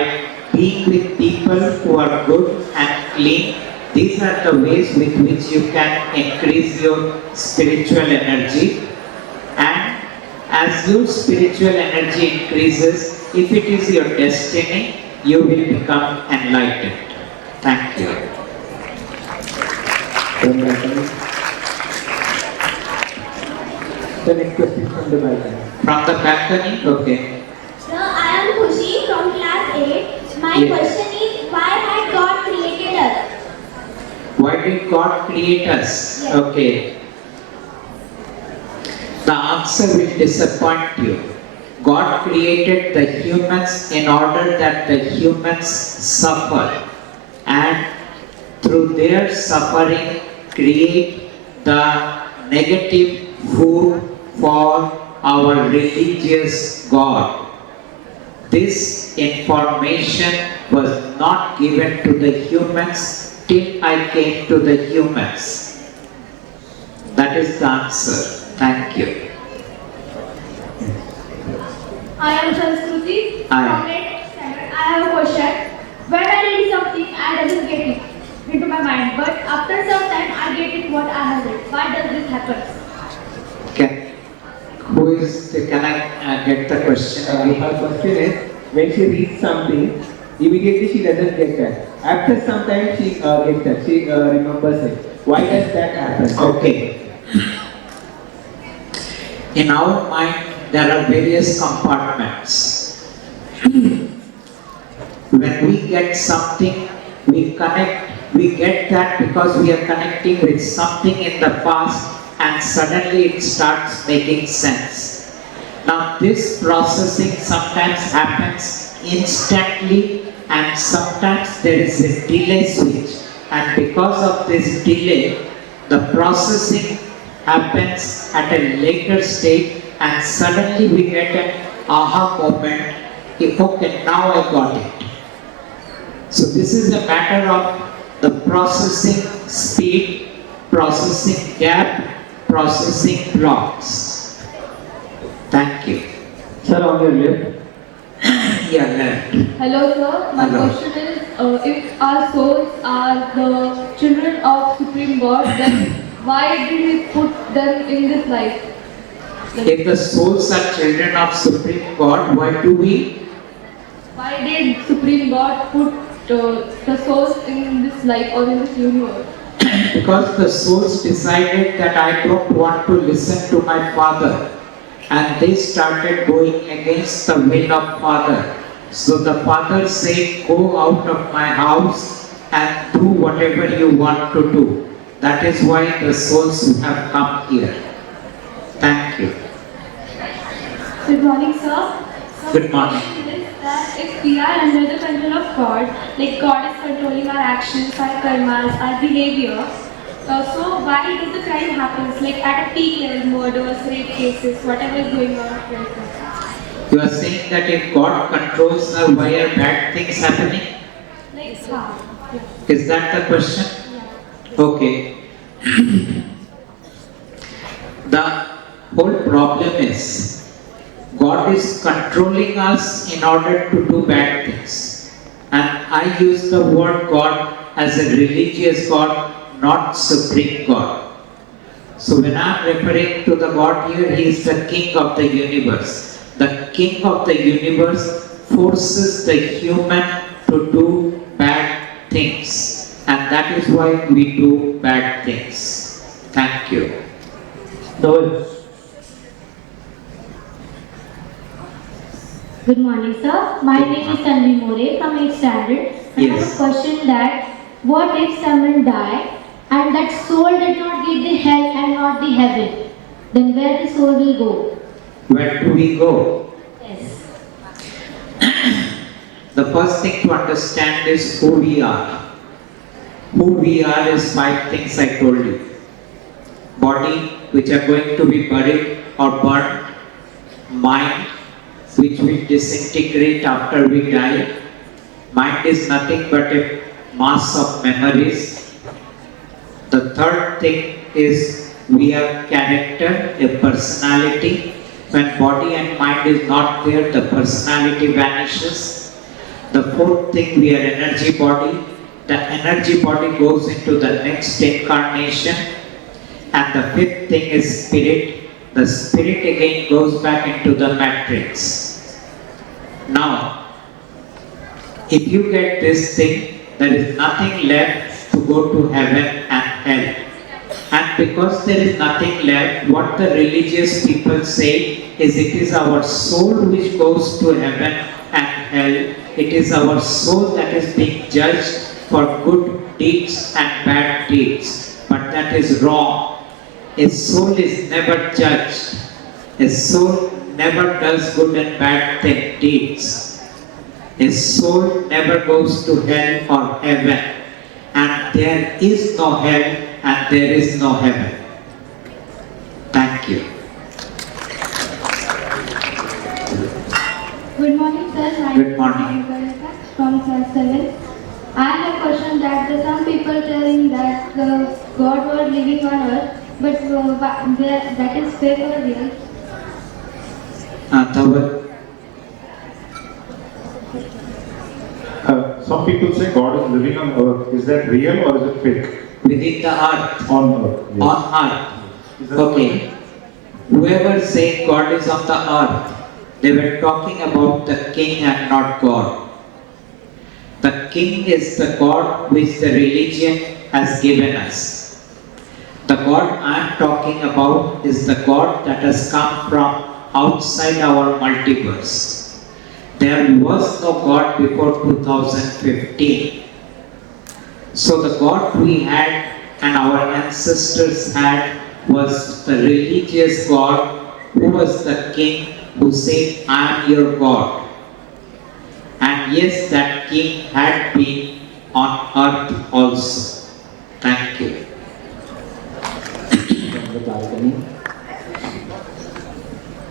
being with people who are good and clean. These are the ways with which you can increase your spiritual energy. And as your spiritual energy increases, if it is your destiny, you will become enlightened. Thank you. The next question from the balcony. From the balcony? Okay. Sir, I am Khushi from class 8. My Yes. question is, why had God created us? Why did God create us? Yes. Okay. The answer will disappoint you. God created the humans in order that the humans suffer, and through their suffering create the negative food for our religious God. This information was not given to the humans till I came to the humans. That is the answer. Thank you. I am Sanskruti Hi. from 8th standard. I have a question. When I read something, I doesn't get it into my mind, but after some time, I get it what I have read. Why does this happen? Can I get the question again? Her question is, when she reads something, immediately she doesn't get that. After some time she gets that, she remembers it. Why does that happen? Okay. In our mind, there are various compartments. When we get something, we get that because we are connecting with something in the past and suddenly it starts making sense. Now this processing sometimes happens instantly and sometimes there is a delay switch, and because of this delay, the processing happens at a later stage and suddenly we get an aha moment, okay, now I got it. So this is a matter of the processing speed, processing gap, processing blocks. Thank you. Sir, on your left. Yeah, left. Hello sir, my Hello. question is, if our souls are the children of Supreme God, then why did He put them in this life? If the souls are children of Supreme God, why do we? Why did Supreme God put the souls in this life or in this universe? Because the souls decided that I don't want to listen to my father, and they started going against the will of father. So the father said, go out of my house and do whatever you want to do. That is why the souls have come here. Thank you. Good morning, sir. Good morning. My question is that if we are under the control of God, like God is controlling our actions, our karmas, our behavior, so why does the crime happens? Like at a peak level, murders, rape cases, whatever is going on right now. You are saying that if God controls her, why are bad things happening? Like how? Yeah. Is that the question? Okay. The whole problem is God is controlling us in order to do bad things. And I use the word God as a religious God, not supreme God. So when I am referring to the God here, He is the King of the universe. The King of the universe forces the human to do bad things. And that is why we do bad things. Thank you. Noel. Good morning, sir. My name is Tanvi More from 8th standard. I have a Yes. question that what if someone died and that soul did not get the hell and not the heaven? Then where the soul will go? Where do we go? Yes. The first thing to understand is who we are. Who we are is 5 things I told you. Body, which are going to be buried or burnt. Mind, which will disintegrate after we die. Mind is nothing but a mass of memories. The third thing is we have character, a personality. When body and mind is not there, the personality vanishes. The fourth thing, we are energy body. The energy body goes into the next incarnation. And the fifth thing is spirit. The spirit again goes back into the matrix. Now, if you get this thing, there is nothing left to go to heaven and hell. And because there is nothing left, what the religious people say is it is our soul which goes to heaven and hell. It is our soul that is being judged for good deeds and bad deeds. But that is wrong. A soul is never judged. A soul never does good and bad deeds. A soul never goes to hell or heaven. And there is no hell and there is no heaven. Thank you. Good morning, sir. Good morning. From class 7. I have a question that some people telling that the God was living on earth But that is fake or real? Tawal. Some people say God is living on earth. Is that real or is it fake? Within the earth. On earth. Yes. On earth. Okay. Whoever said God is on the earth, they were talking about the king and not God. The king is the God which the religion has given us. The God I am talking about is the God that has come from outside our multiverse. There was no God before 2015. So the God we had and our ancestors had was the religious God who was the king who said, I am your God. And yes, that king had been on earth also. Thank you. From the balcony.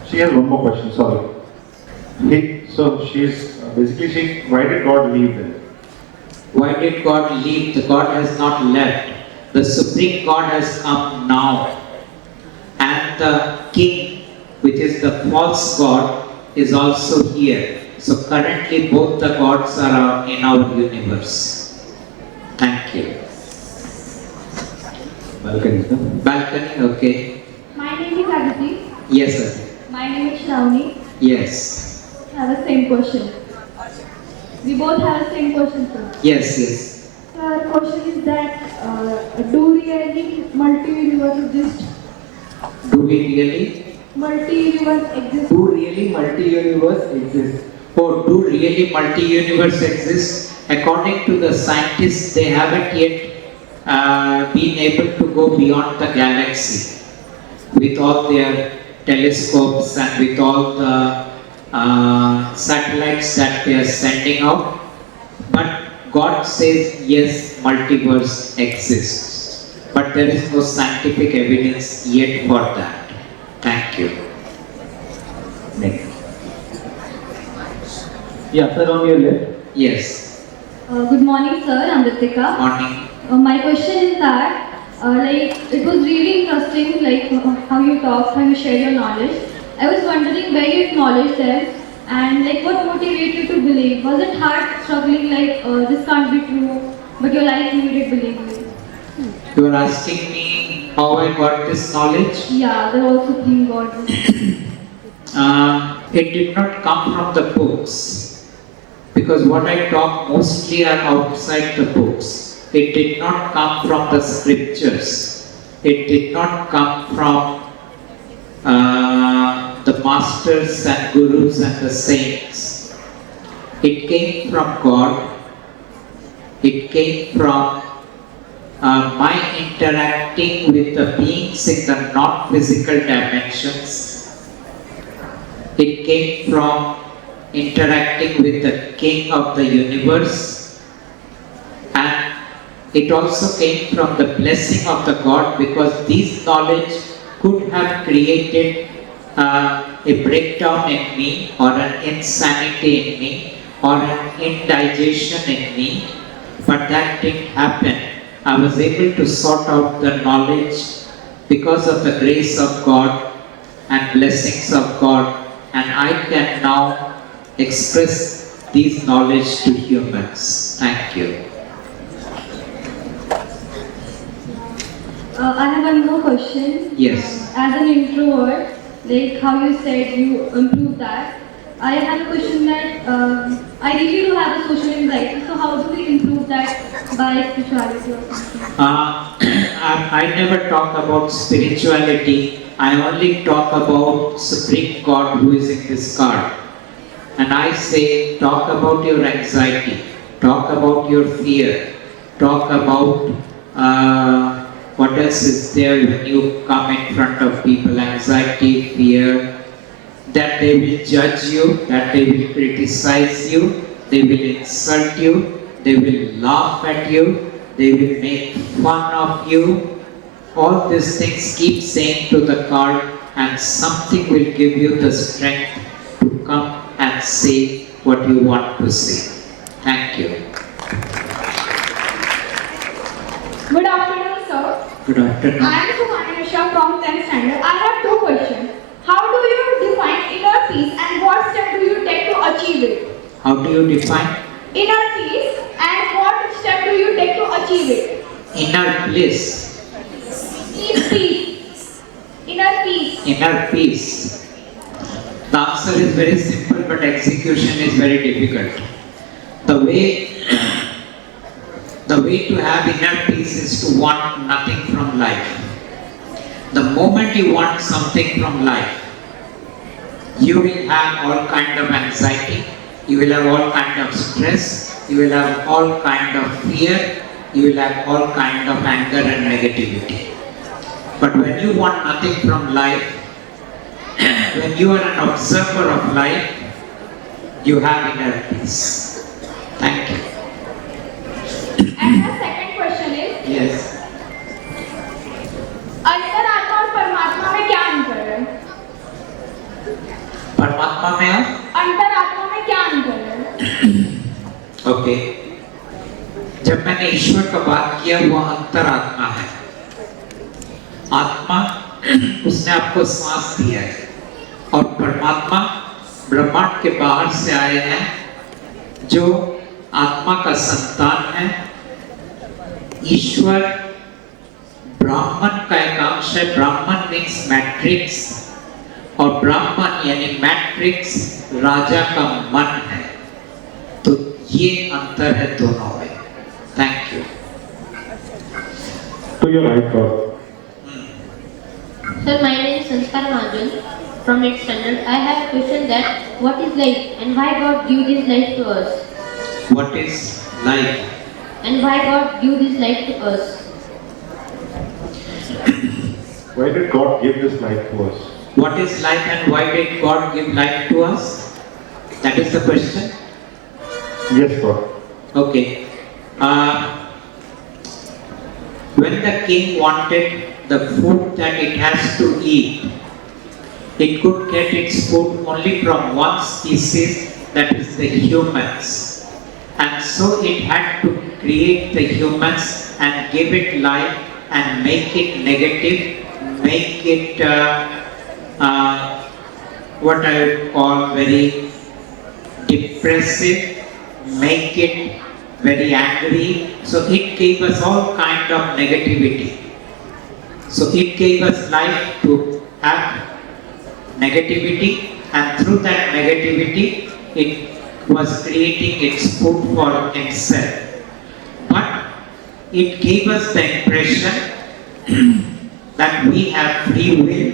She has one more question, sorry. So she's basically saying, why did God leave them? Why did God leave? The God has not left. The Supreme God has come now. And the king, which is the false God, is also here. So currently both the gods are in our universe. Thank you. Balcony, sir. Balcony, okay. My name is Aditi. Yes, sir. My name is Shravani. Yes. I have the same question. We both have the same question, sir. Yes, yes. Our question is that do really multi-universe exist? Do we really? Multi-universe exist? Do really multi-universe exist? Oh, do really multi-universe exist? According to the scientists, they haven't yet been able to go beyond the galaxy with all their telescopes and with all the satellites that they are sending out. But God says, yes, multiverse exists. But there is no scientific evidence yet for that. Thank you. Next. Yeah, sir, on your left. Yes. Good morning, sir. I'm Ritika. Morning. My question is that, it was really interesting, how you talk, how you share your knowledge. I was wondering where you acknowledged them and what motivated you to believe. Was it hard struggling this can't be true, but your life made it believe me? You are asking me how I got this knowledge? Yeah, they also think God. It did not come from the books, because what I talk mostly are outside the books. It did not come from the scriptures. It did not come from the masters and gurus and the saints. It came from God. It came from my interacting with the beings in the non-physical dimensions. It came from interacting with the King of the universe, and it also came from the blessing of the God, because this knowledge could have created a breakdown in me, or an insanity in me, or an indigestion in me, but that didn't happen. I was able to sort out the knowledge because of the grace of God and blessings of God, and I can now express these knowledge to humans. Thank you. I have one more question. Yes. As an introvert, how you said you improved that, I have a question that I really do have a social anxiety, so how do we improve that by spirituality or something? I never talk about spirituality. I only talk about Supreme God who is in this card. And I say, talk about your anxiety, talk about your fear, talk about what else is there when you come in front of people, anxiety, fear, that they will judge you, that they will criticize you, they will insult you, they will laugh at you, they will make fun of you. All these things keep saying to the card, and something will give you the strength to come and say what you want to say. Thank you. Good afternoon, sir. Good afternoon. I am Sumani Pratisha from 10th standard. I have two questions. How do you define inner peace and what step do you take to achieve it? How do you define Inner peace and what step do you take to achieve it? inner bliss, Peace. Inner peace. inner peace? The answer is very simple, but execution is very difficult. The way to have inner peace is to want nothing from life. The moment you want something from life, you will have all kind of anxiety, you will have all kind of stress, you will have all kind of fear, you will have all kind of anger and negativity. But when you want nothing from life, when you are an observer of life, you have inner peace. Thank you. And the second question is, Yes. अंतरात्मा और परमात्मा में क्या अंतर है? परमात्मा में आप? अंतरात्मा में क्या अंतर है? ओके। जब मैंने ईश्वर का बात किया, वो अंतरात्मा है। आत्मा उसने आपको सांस दिया है, और परमात्मा ब्रह्मांड के बाहर से आए हैं, जो आत्मा का संतान है। ईश्वर ब्राह्मण का एक अंश है। ब्राह्मण मीन्स मैट्रिक्स, और ब्राह्मण यानी मैट्रिक्स राजा का मन है। तो ये अंतर है दोनों में। Thank you. To your right, God. Sir, my name is Sanskar Mahajan from 8th standard. I have a question that what is life and why God give this life to us? What is life? And why God give this life to us? Why did God give this life to us? What is life and why did God give life to us? That is the question. Yes, God. Okay. When the king wanted the food that it has to eat, it could get its food only from one species, that is the humans. And so it had to create the humans and give it life and make it negative, make it what I would call very depressive, make it very angry. So it gave us all kind of negativity. So it gave us life to have negativity, and through that negativity it was creating its food for itself. But it gave us the impression that we have free will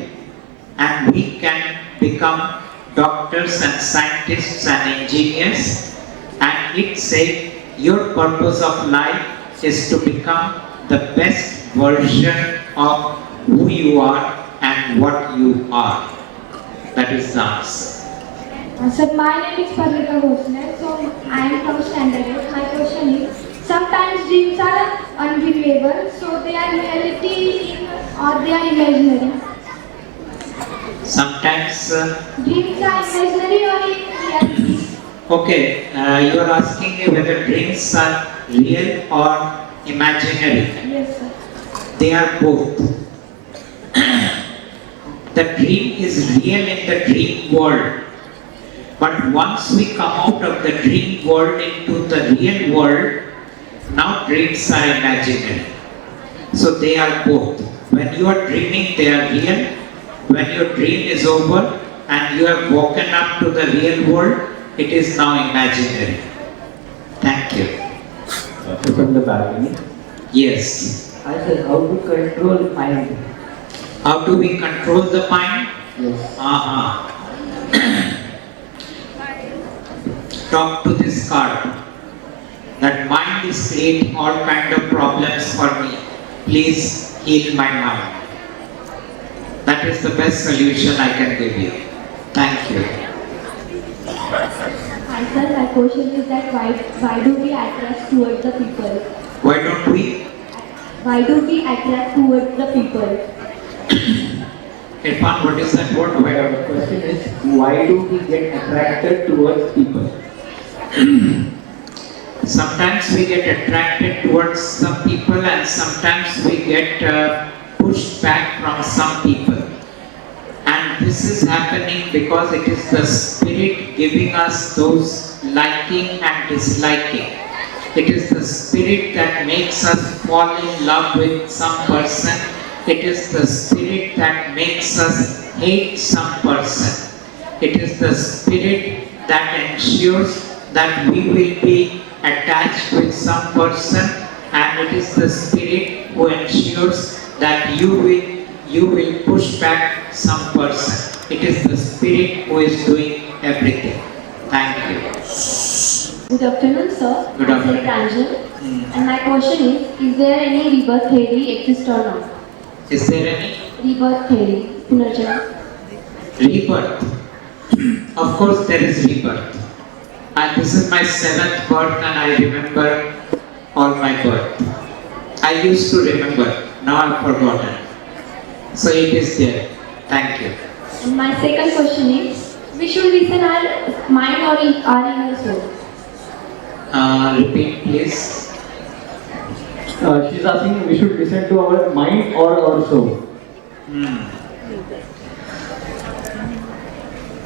and we can become doctors and scientists and engineers, and it said your purpose of life is to become the best version of who you are and what you are. That is the answer. Sir, my name is Pradip Sir. So I am from standard 8. My question is, sometimes dreams are unbelievable, so they are reality or they are imaginary. Sometimes Dreams are imaginary or in reality. okay, you are asking me whether dreams are real or imaginary. Yes, sir. They are both. The dream is real in the dream world. But once we come out of the dream world into the real world, now dreams are imaginary. So they are both. When you are dreaming, they are real. When your dream is over and you have woken up to the real world, it is now imaginary. Thank you. From the balcony. Yes. I said, how to control mind? How do we control the mind? Yes. Talk to this card. That mind is creating all kind of problems for me. Please heal my mind. That is the best solution I can give you. Thank you. Hi sir, my question is that why do we attract towards the people? Why don't we? Why do we attract towards the people? Irfan, what is that word? The question is, why do we get attracted towards people? Sometimes we get attracted towards some people and sometimes we get pushed back from some people. And this is happening because it is the spirit giving us those liking and disliking. It is the spirit that makes us fall in love with some person. It is the spirit that makes us hate some person. It is the spirit that ensures that we will be attached with some person, and it is the spirit who ensures that you will push back some person. It is the spirit who is doing everything. Thank you. Good afternoon, sir. Good afternoon. I'm Ranjan. And my question is there any rebirth theory exist or not? Is there any Rebirth theory, Punarjanam. rebirth? Of course there is rebirth. And this is my 7th birth and I remember all my birth. I used to remember, now I've forgotten. So it is there. Thank you. And my second question is, we should listen our mind or our inner soul? Repeat please. She's asking we should listen to our mind or our soul.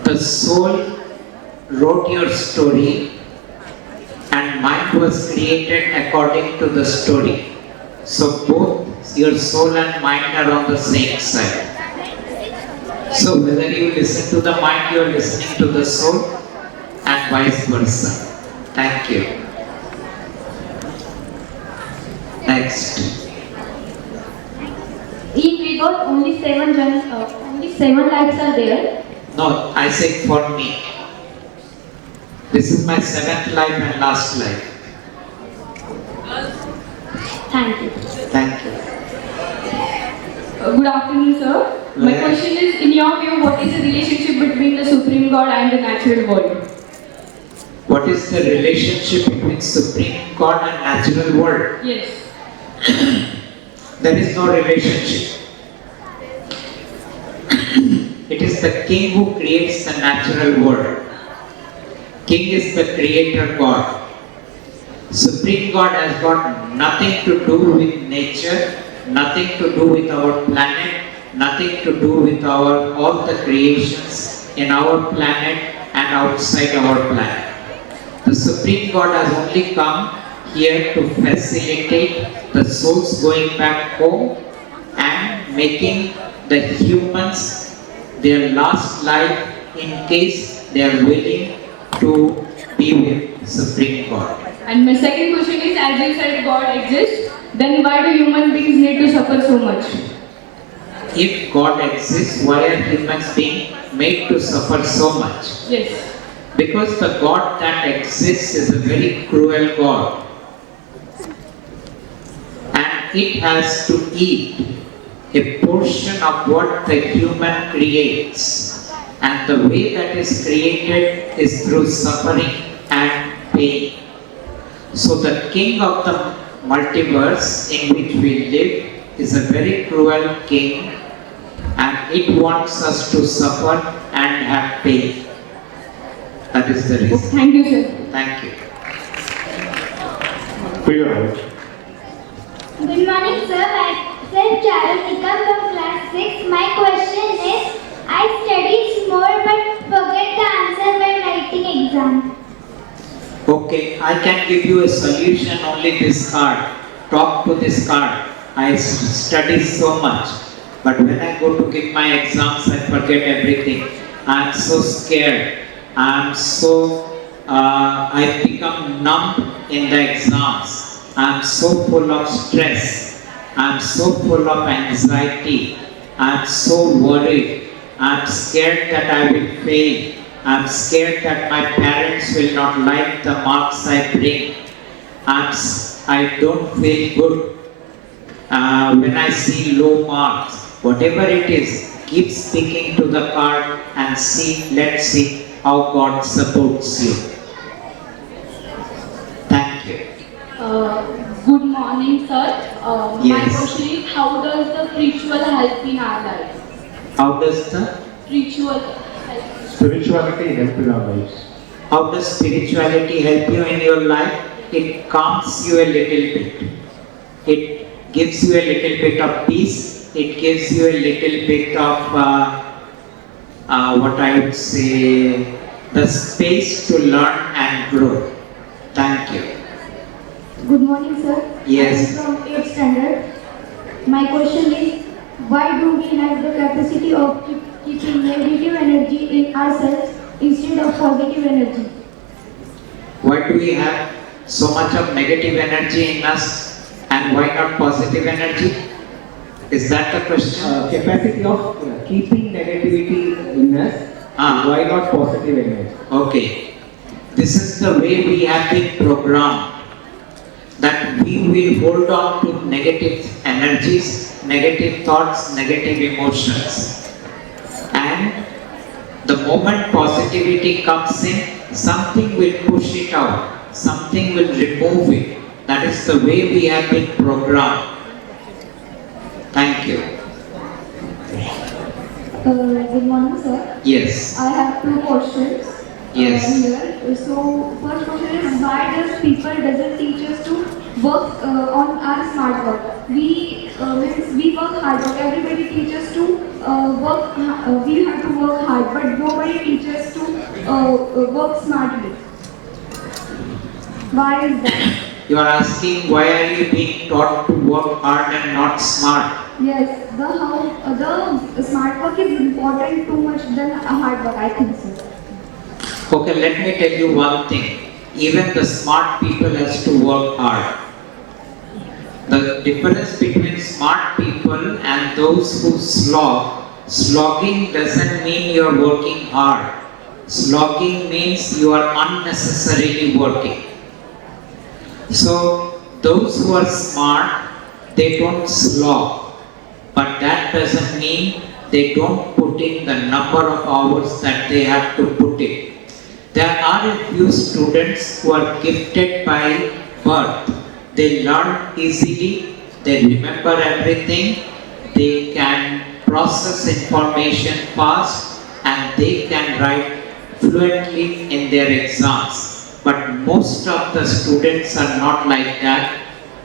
The soul wrote your story and mind was created according to the story. So both your soul and mind are on the same side. So whether you listen to the mind, you are listening to the soul and vice versa. Thank you. Next. In rebirth, only seven lives are there. No, I say for me. This is my 7th life and last life. Thank you. Thank you. Good afternoon, sir. My Well- question is, in your view, what is the relationship between the Supreme God and the natural world? What is the relationship between Supreme God and natural world? Yes. There is no relationship. It is the king who creates the natural world. King is the creator God. Supreme God has got nothing to do with nature, nothing to do with our planet, nothing to do with all the creations in our planet and outside our planet. The Supreme God has only come here to facilitate the souls going back home and making the humans their last life in case they are willing to be with Supreme God. And my second question is, as you said God exists, then why do human beings need to suffer so much? If God exists, why are humans being made to suffer so much? Yes. Because the God that exists is a very cruel God. And it has to eat a portion of what the human creates. And the way that is created is through suffering and pain. So the king of the multiverse in which we live is a very cruel king, and it wants us to suffer and have pain. That is the reason. Thank you, sir. Thank you. Priyadarshani. Good morning, sir. Myself Charulika from class 6. My question is, I study more but forget the answer while writing exam. Okay, I can give you a solution, only this card. Talk to this card. I study so much, but when I go to give my exams, I forget everything. I am so scared. I become numb in the exams. I am so full of stress. I am so full of anxiety. I am so worried. I am scared that I will fail. I am scared that my parents will not like the marks I bring. I don't feel good when I see low marks. Whatever it is, keep speaking to the card and let's see how God supports you. Thank you. Good morning, sir. My Yes. question is, how does the ritual help in our life? How does the Ritual help. Spirituality help in our lives. How does spirituality help you in your life? It calms you a little bit. It gives you a little bit of peace it gives you a little bit of what I would say, the space to learn and grow. Thank you. Good morning, sir. Yes. I am from 8th standard. My question is, why do we have the capacity of keeping negative energy in ourselves instead of positive energy? Why do we have so much of negative energy in us and why not positive energy? Is that the question? Capacity of keeping negativity in us. Why not positive energy? Okay. This is the way we have been programmed, that we will hold on to negative energies, negative thoughts, negative emotions. And the moment positivity comes in, something will push it out, something will remove it. That is the way we have been programmed. Thank you. Good morning, sir. Yes. I have two questions. Yes. Here. So, first question is, why does people doesn't teach us to work on our smart work? We means we work hard, but everybody teaches to work. We have to work hard, but nobody teaches to work smartly. Why is that? You are asking why are you being taught to work hard and not smart? Yes, the smart work is important too much than hard work, I think so. Okay, let me tell you one thing. Even the smart people has to work hard. The difference between smart people and those who slog, slogging doesn't mean you are working hard. Slogging means you are unnecessarily working. So those who are smart, they don't slog. But that doesn't mean they don't put in the number of hours that they have to put in. There are a few students who are gifted by birth. They learn easily, they remember everything, they can process information fast, and they can write fluently in their exams. But most of the students are not like that.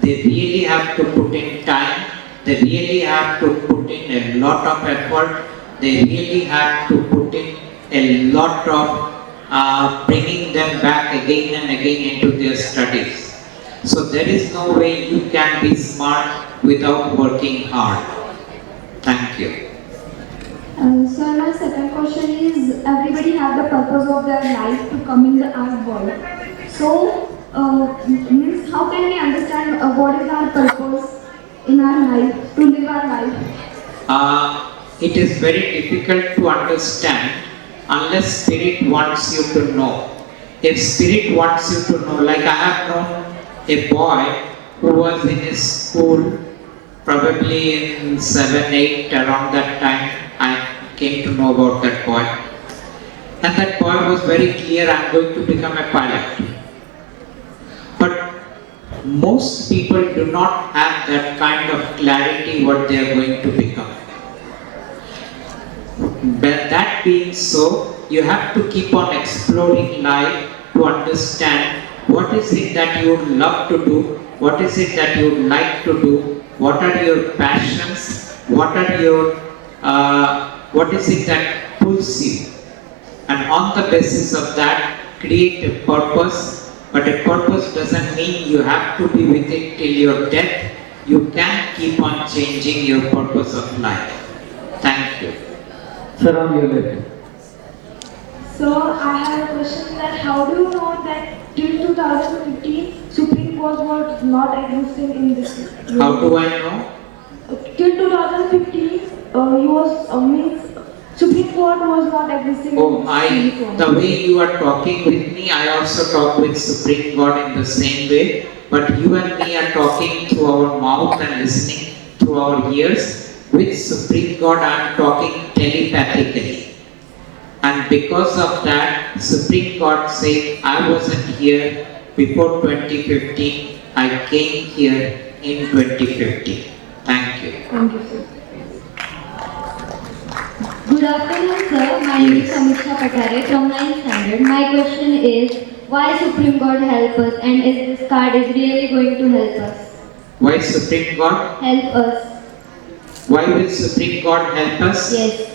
They really have to put in time, they really have to put in a lot of effort, they really have to put in a lot of bringing them back again and again into their studies. So there is no way you can be smart without working hard. Thank you. So my second question is, everybody has the purpose of their life to come in the art world. So, means how can we understand what is our purpose in our life, to live our life? It is very difficult to understand unless Spirit wants you to know. If Spirit wants you to know, like I have known a boy who was in his school, probably in 7, 8, around that time, I came to know about that boy. And that boy was very clear, I am going to become a pilot. But most people do not have that kind of clarity what they are going to become. But that being so, you have to keep on exploring life to understand what is it that you would love to do, what is it that you would like to do, what are your passions, what is it that pulls you. And on the basis of that, create a purpose. But a purpose doesn't mean you have to be with it till your death. You can keep on changing your purpose of life. Thank you. Sir, on your left. So I have a question that how do you know that till 2015 Supreme Court was not existing in this? How do I know? Till 2015, means Supreme Court was not existing. The way you are talking with me, I also talk with Supreme Court in the same way. But you and me are talking through our mouth and listening through our ears. With Supreme Court, I am talking telepathically. And because of that, Supreme Court said I wasn't here before 2015. I came here in 2015. Thank you. Thank you, sir. Good afternoon, sir. My name is Samiksha Patare from 9th standard. My question is, why Supreme Court help us, and is this card is really going to help us? Why Supreme Court? Help us. Why will Supreme God help us? Yes.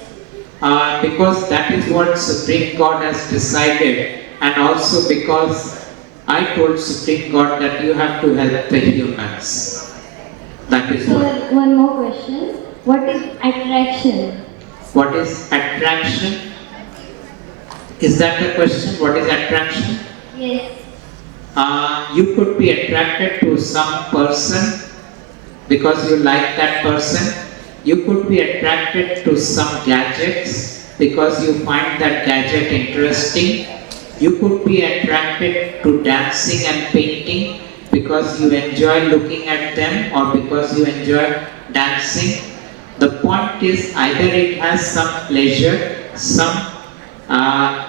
Because that is what Supreme God has decided, and also because I told Supreme God that you have to help the humans. That is So, what. one more question. What is attraction? What is attraction? Is that the question? What is attraction? Yes. You could be attracted to some person because you like that person. You could be attracted to some gadgets because you find that gadget interesting. You could be attracted to dancing and painting because you enjoy looking at them or because you enjoy dancing. The point is either it has some pleasure, some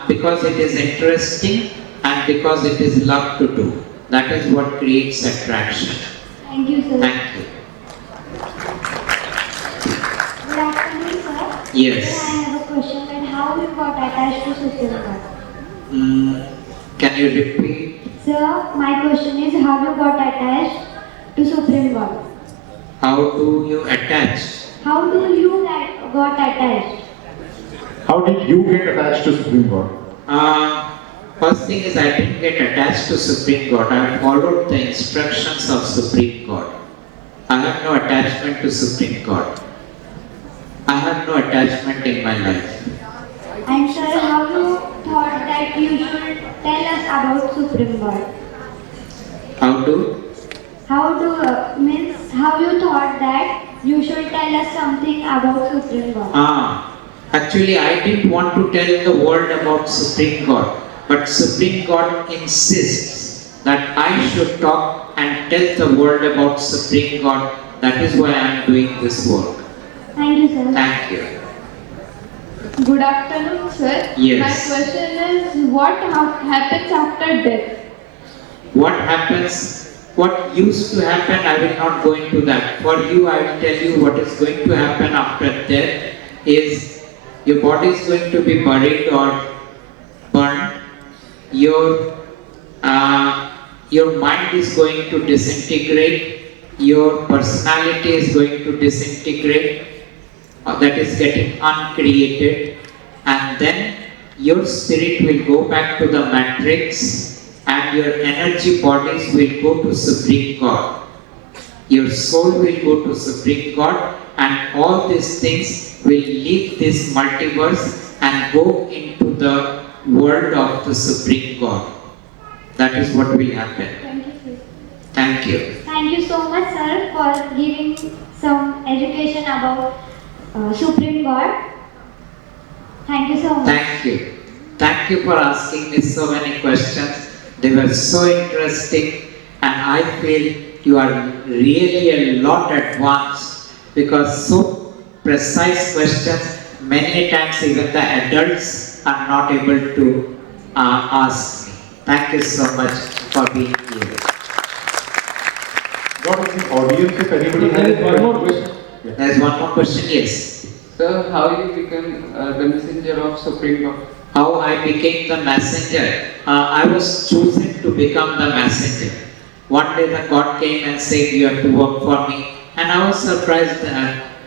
because it is interesting and because it is love to do. That is what creates attraction. Thank you, sir. Thank you. Good afternoon, sir. Yes. Sir, I have a question that how you got attached to Supreme God? Can you repeat? Sir, my question is how you got attached to Supreme God? How do you attach? How do you got attached? How did you get attached to Supreme God? First thing is I didn't get attached to Supreme God. I followed the instructions of Supreme God. I have no attachment to Supreme God. I have no attachment in my life. And sir, how you thought that you should tell us about Supreme God? How do? Means how you thought that you should tell us something about Supreme God? Actually, I didn't want to tell the world about Supreme God, but Supreme God insists that I should talk and tell the world about Supreme God. That is why I am doing this work. Thank you, sir. Thank you. Good afternoon, sir. Yes. My question is, what happens after death? What happens, what used to happen, I will not go into that. For you, I will tell you what is going to happen after death is your body is going to be buried or burned. Your mind is going to disintegrate. Your personality is going to disintegrate. That is getting uncreated. And then your spirit will go back to the matrix and your energy bodies will go to Supreme God. Your soul will go to Supreme God and all these things will leave this multiverse and go into the world of the Supreme God. That is what will happen. Thank you, sir. Thank you. Thank you so much, sir, for giving some education about Supreme God. Thank you so much. Thank you. Thank you for asking me so many questions. They were so interesting and I feel you are really a lot advanced because so precise questions many times even the adults are not able to ask me. Thank you so much for being here. What is the audience if anybody has One more question. There is one more question, yes. Sir, how you become the messenger of Supreme God? How I became the messenger. I was chosen to become the messenger. One day the God came and said, you have to work for me. And I was surprised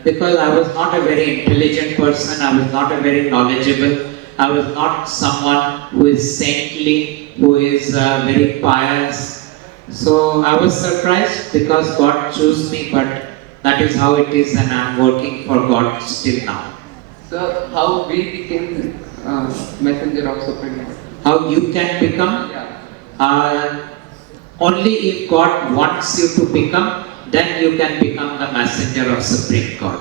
because I was not a very intelligent person. I was not a very knowledgeable. I was not someone who is saintly, who is very pious. So I was surprised because God chose me, but that is how it is and I am working for God still now. Sir, how we became messenger of Supreme God? How you can become? Only if God wants you to become, then you can become the messenger of Supreme God.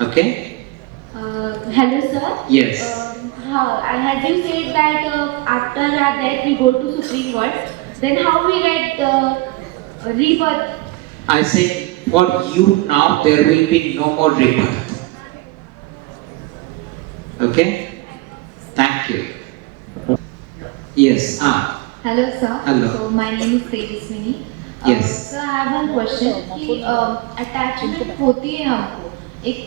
Okay? Hello, sir. Yes. As you said that after our death we go to Supreme God, then how we get rebirth? I said, for you now there will be no more rebirth. Okay? Thank you. Yes. Hello, sir. Hello. So my name is Priyadarshani. Yes. So I have one question कि attachment होती है हमको एक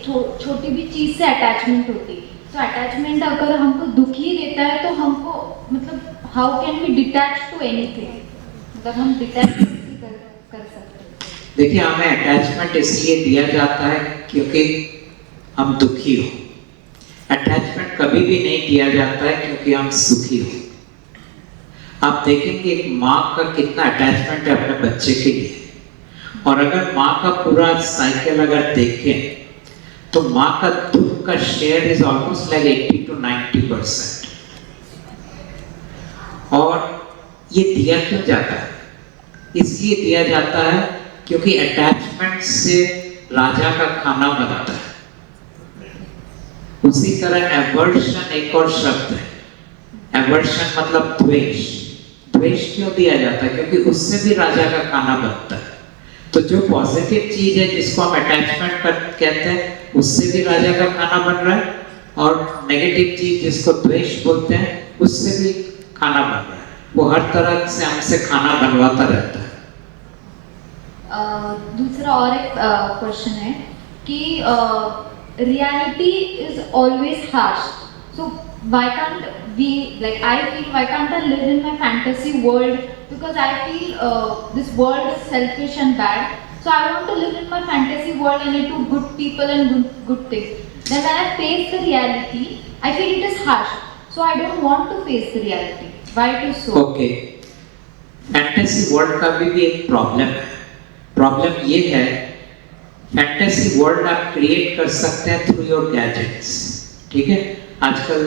छोटी भी चीज से attachment होती है तो attachment अगर हमको दुखी देता है तो हमको मतलब how can we detach to anything मतलब हम detach कैसे कर सकते हैं देखिए, हमें अटैचमेंट इसलिए दिया जाता है क्योंकि हम दुखी हो। अटैचमेंट कभी भी नहीं दिया जाता है क्योंकि हम सुखी हो। आप देखेंगे एक माँ का कितना अटैचमेंट है अपने बच्चे के लिए, और अगर माँ का पूरा साइकिल अगर देखें तो माँ का दुख का share is almost like 80 to 90%। और ये दिया क्यों जाता है? इसलिए दिया जाता है क्योंकि अटैचमेंट से राजा का खाना बनता है। उसी तरह एवर्शन एक और शब्द है। एवर्शन मतलब द्वेष। द्वेष क्यों दिया जाता है? क्योंकि उससे भी राजा का खाना बनता है। तो जो पॉजिटिव चीज है जिसको हम अटैचमेंट कहते हैं, उससे भी राजा का खाना बन रहा है, और नेगेटिव चीज जिसको द्वेष बोलते हैं उससे भी खाना बन रहा है। वो हर तरह से हमसे खाना बनवाता रहता है। दूसरा और एक क्वेश्चन है कि reality is always harsh, so why can't we, like I feel, why can't I live in my fantasy world, because I feel this world is selfish and bad, so I want to live in my fantasy world and into good people and good things. Then when I face the reality, I feel it is harsh, so I don't want to face the reality. Why it is so? Okay, fantasy world का भी एक problem है। Problem ये है, fantasy world आप create कर सकते हैं थ्रू योर गैजेट्स। ठीक है, आजकल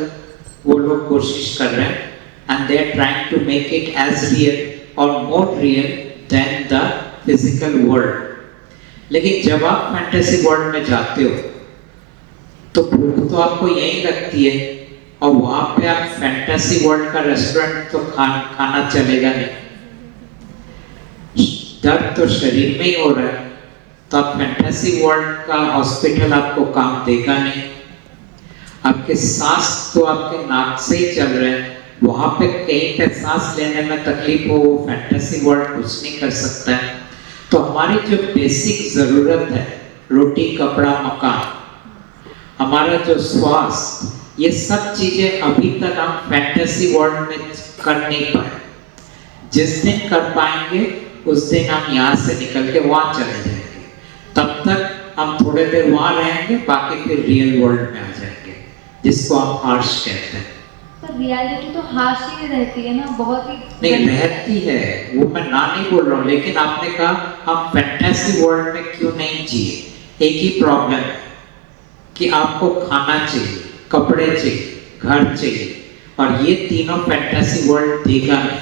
वो लोग कोशिश कर रहे हैं, and they are trying to make it as real और more real than the physical world. लेकिन जब आप फैंटेसी वर्ल्ड में जाते हो तो भूख तो आपको यहीं लगती है, और वहां पे आप फैंटेसी वर्ल्ड का रेस्टोरेंट तो खाना चलेगा नहीं। दर्द तो शरीर में ही हो रहा है, तो आप फैंटेसी वर्ल्ड का हॉस्पिटल आपको काम देगा नहीं। आपके सांस तो आपके नाक से ही चल रहे हैं, वहां पे कहीं पे सांस लेने में तकलीफ हो, वो फैंटेसी वर्ल्ड कुछ नहीं कर सकता है। तो हमारी जो बेसिक जरूरत है, रोटी कपड़ा मकान, हमारा जो स्वास्थ्य, ये सब चीजें अभी तक हम फैंटेसी वर्ल्ड में कर नहीं पाए। जिस दिन कर पाएंगे उस दिन हम यहाँ से निकल के वहां चले जाएंगे। तब तक हम थोड़े देर वहां रहेंगे, बाकी फिर रियल वर्ल्ड में आ जाएंगे, जिसको हम हार्श कहते हैं। पर रियलिटी तो हार्श ही रहती है ना, बहुत ही नहीं रहती है, वो मैं ना नहीं बोल रहा हूँ, लेकिन आपने कहा हम फैंटेसी वर्ल्ड में क्यों नहीं जिए। एक ही प्रॉब्लम है कि आपको खाना चाहिए, कपड़े चाहिए, घर चाहिए, और ये तीनों फैंटेसी वर्ल्ड देगा नहीं,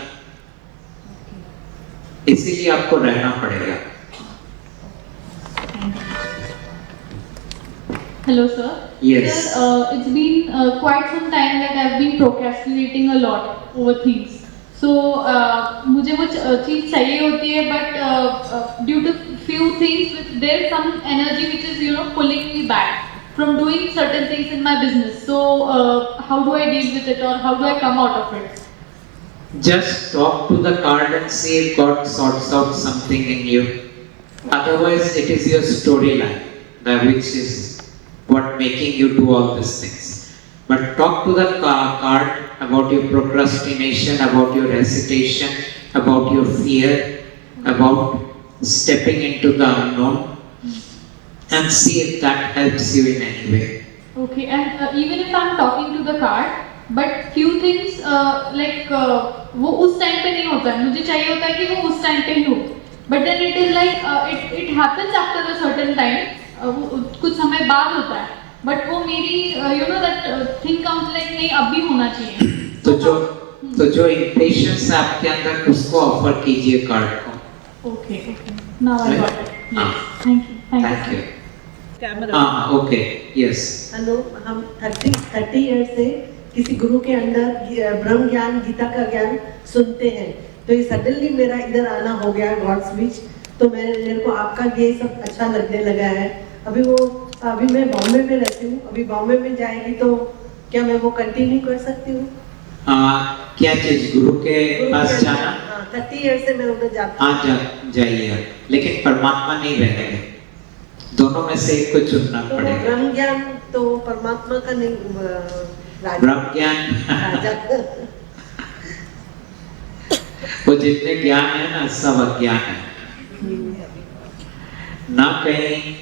इसीलिए आपको रहना पड़ेगा। Hello sir. Yes. Sir, it's been quite some time that I've been procrastinating a lot over things. So मुझे वो चीज़ चाहिए होती है, but due to few things, there's some energy which is pulling me back from doing certain things in my business. So how do I deal with it, or how do I come out of it? Just talk to the card and see if God sorts out something in you. Otherwise, it is your storyline which is what making you do all these things. But talk to the card about your procrastination, about your hesitation, about your fear, about stepping into the unknown, and see if that helps you in any way. Okay, and even if I'm talking to the card, but few things वो उस time पे नहीं होता है, मुझे चाहिए होता है कि वो उस टाइम पे ही हो, but then it is like it happens after a certain time, कुछ समय बाद होता है, but वो मेरी that thing comes like नहीं अभी होना चाहिए। तो जो impatience है आपके अंदर, उसको ऑफर कीजिए कार्ड को। Okay, now I got it. Yes. Thank you. हाँ, okay, yes. हेलो, हम 30 ईयर से किसी गुरु के अंदर ब्रह्म ज्ञान, गीता का ज्ञान सुनते हैं, तो ये सडनली मेरा इधर आना हो गया गॉड स्विच, तो मेरे को आपका ये सब अच्छा लगने लगा है। अभी मैं बॉम्बे में रहती हूँ, अभी बॉम्बे में जाएगी तो क्या मैं वो कंटिन्यू कर सकती हूँ? क्या चीज? गुरु के पास जाना? 30 ईयर से मैं उधर जाती हूँ। हाँ, जाइए, लेकिन परमात्मा नहीं रहेंगे, दोनों में से एक को चुनना तो पड़ेगा। ब्रह्म ज्ञान तो परमात्मा का नहीं, ब्रह्म ज्ञान वो जितने ज्ञान है ना, सब अज्ञान है। ना कहीं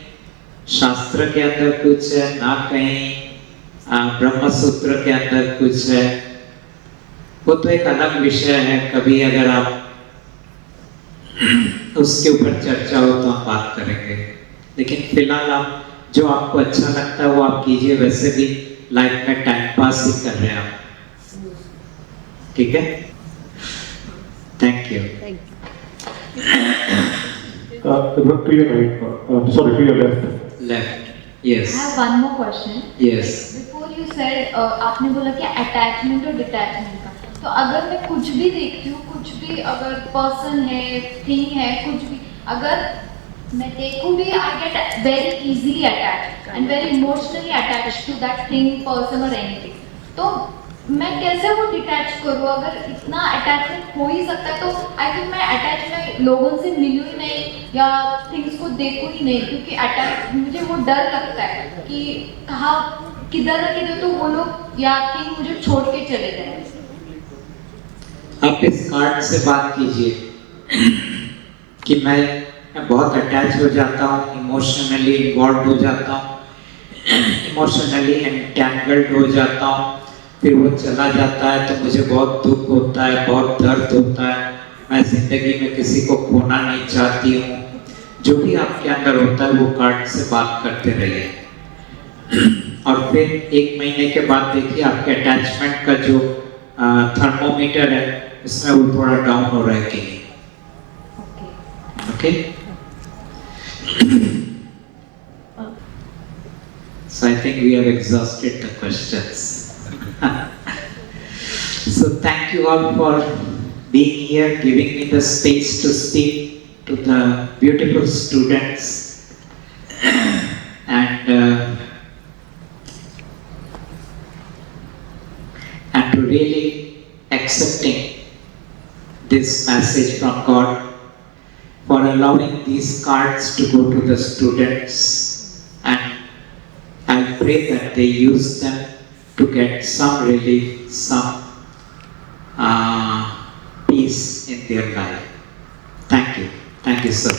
शास्त्र के अंदर कुछ है, ना कहीं ब्रह्म सूत्र के अंदर कुछ है। वो तो एक अलग विषय है, कभी अगर आप उसके ऊपर चर्चा हो तो हम बात करेंगे। लेकिन फिलहाल आप जो आपको अच्छा लगता है वो आप कीजिए, वैसे भी लाइफ में टाइम पास ही कर रहे हैं आप, ठीक है? Thank you. To your right, sorry, to your left. Left, yes. I have one more question. Yes. Before you said आपने बोला कि अटैचमेंट और डिटैचमेंट का, तो अगर मैं कुछ भी देखती हूँ, कुछ भी अगर पर्सन है, थिंग है, कुछ भी अगर मैं देखूँ भी, I get very easily attached and very emotionally attached to that thing, person or anything. तो मैं कैसे वो डिटैच करूँ? अगर इतना अटैचमेंट हो ही सकता है तो आई थिंक मैं अटैच में लोगों से मिलूँ ही नहीं या थिंग्स को देखूँ ही नहीं, क्योंकि अटैच मुझे वो डर लगता है कि कहाँ किधर न किधर तो वो लोग या थिंग मुझे छोड़ के चले जाए। आप इस कार्ड से बात कीजिए कि मैं बहुत अटैच हो जाता हूँ, इमोशनली इन्वॉल्व हो जाता हूँ, इमोशनली एंटैंगल्ड हो जाता हूँ, फिर वो चला जाता है तो मुझे बहुत दुख होता है, बहुत दर्द होता है, मैं जिंदगी में किसी को खोना नहीं चाहती हूँ। जो भी आपके अंदर होता है वो कार्ड से बात करते रहिए और फिर 1 महीने के बाद देखिए आपके अटैचमेंट का जो थर्मोमीटर है उसमें वो थोड़ा डाउन हो रहा है कि नहीं। Okay? So I think we have exhausted the questions. So thank you all for being here, giving me the space to speak to the beautiful students and to really accepting this message from God, for allowing these cards to go to the students, and I pray that they use them to get some relief, some peace in their life. Thank you. Thank you, sir.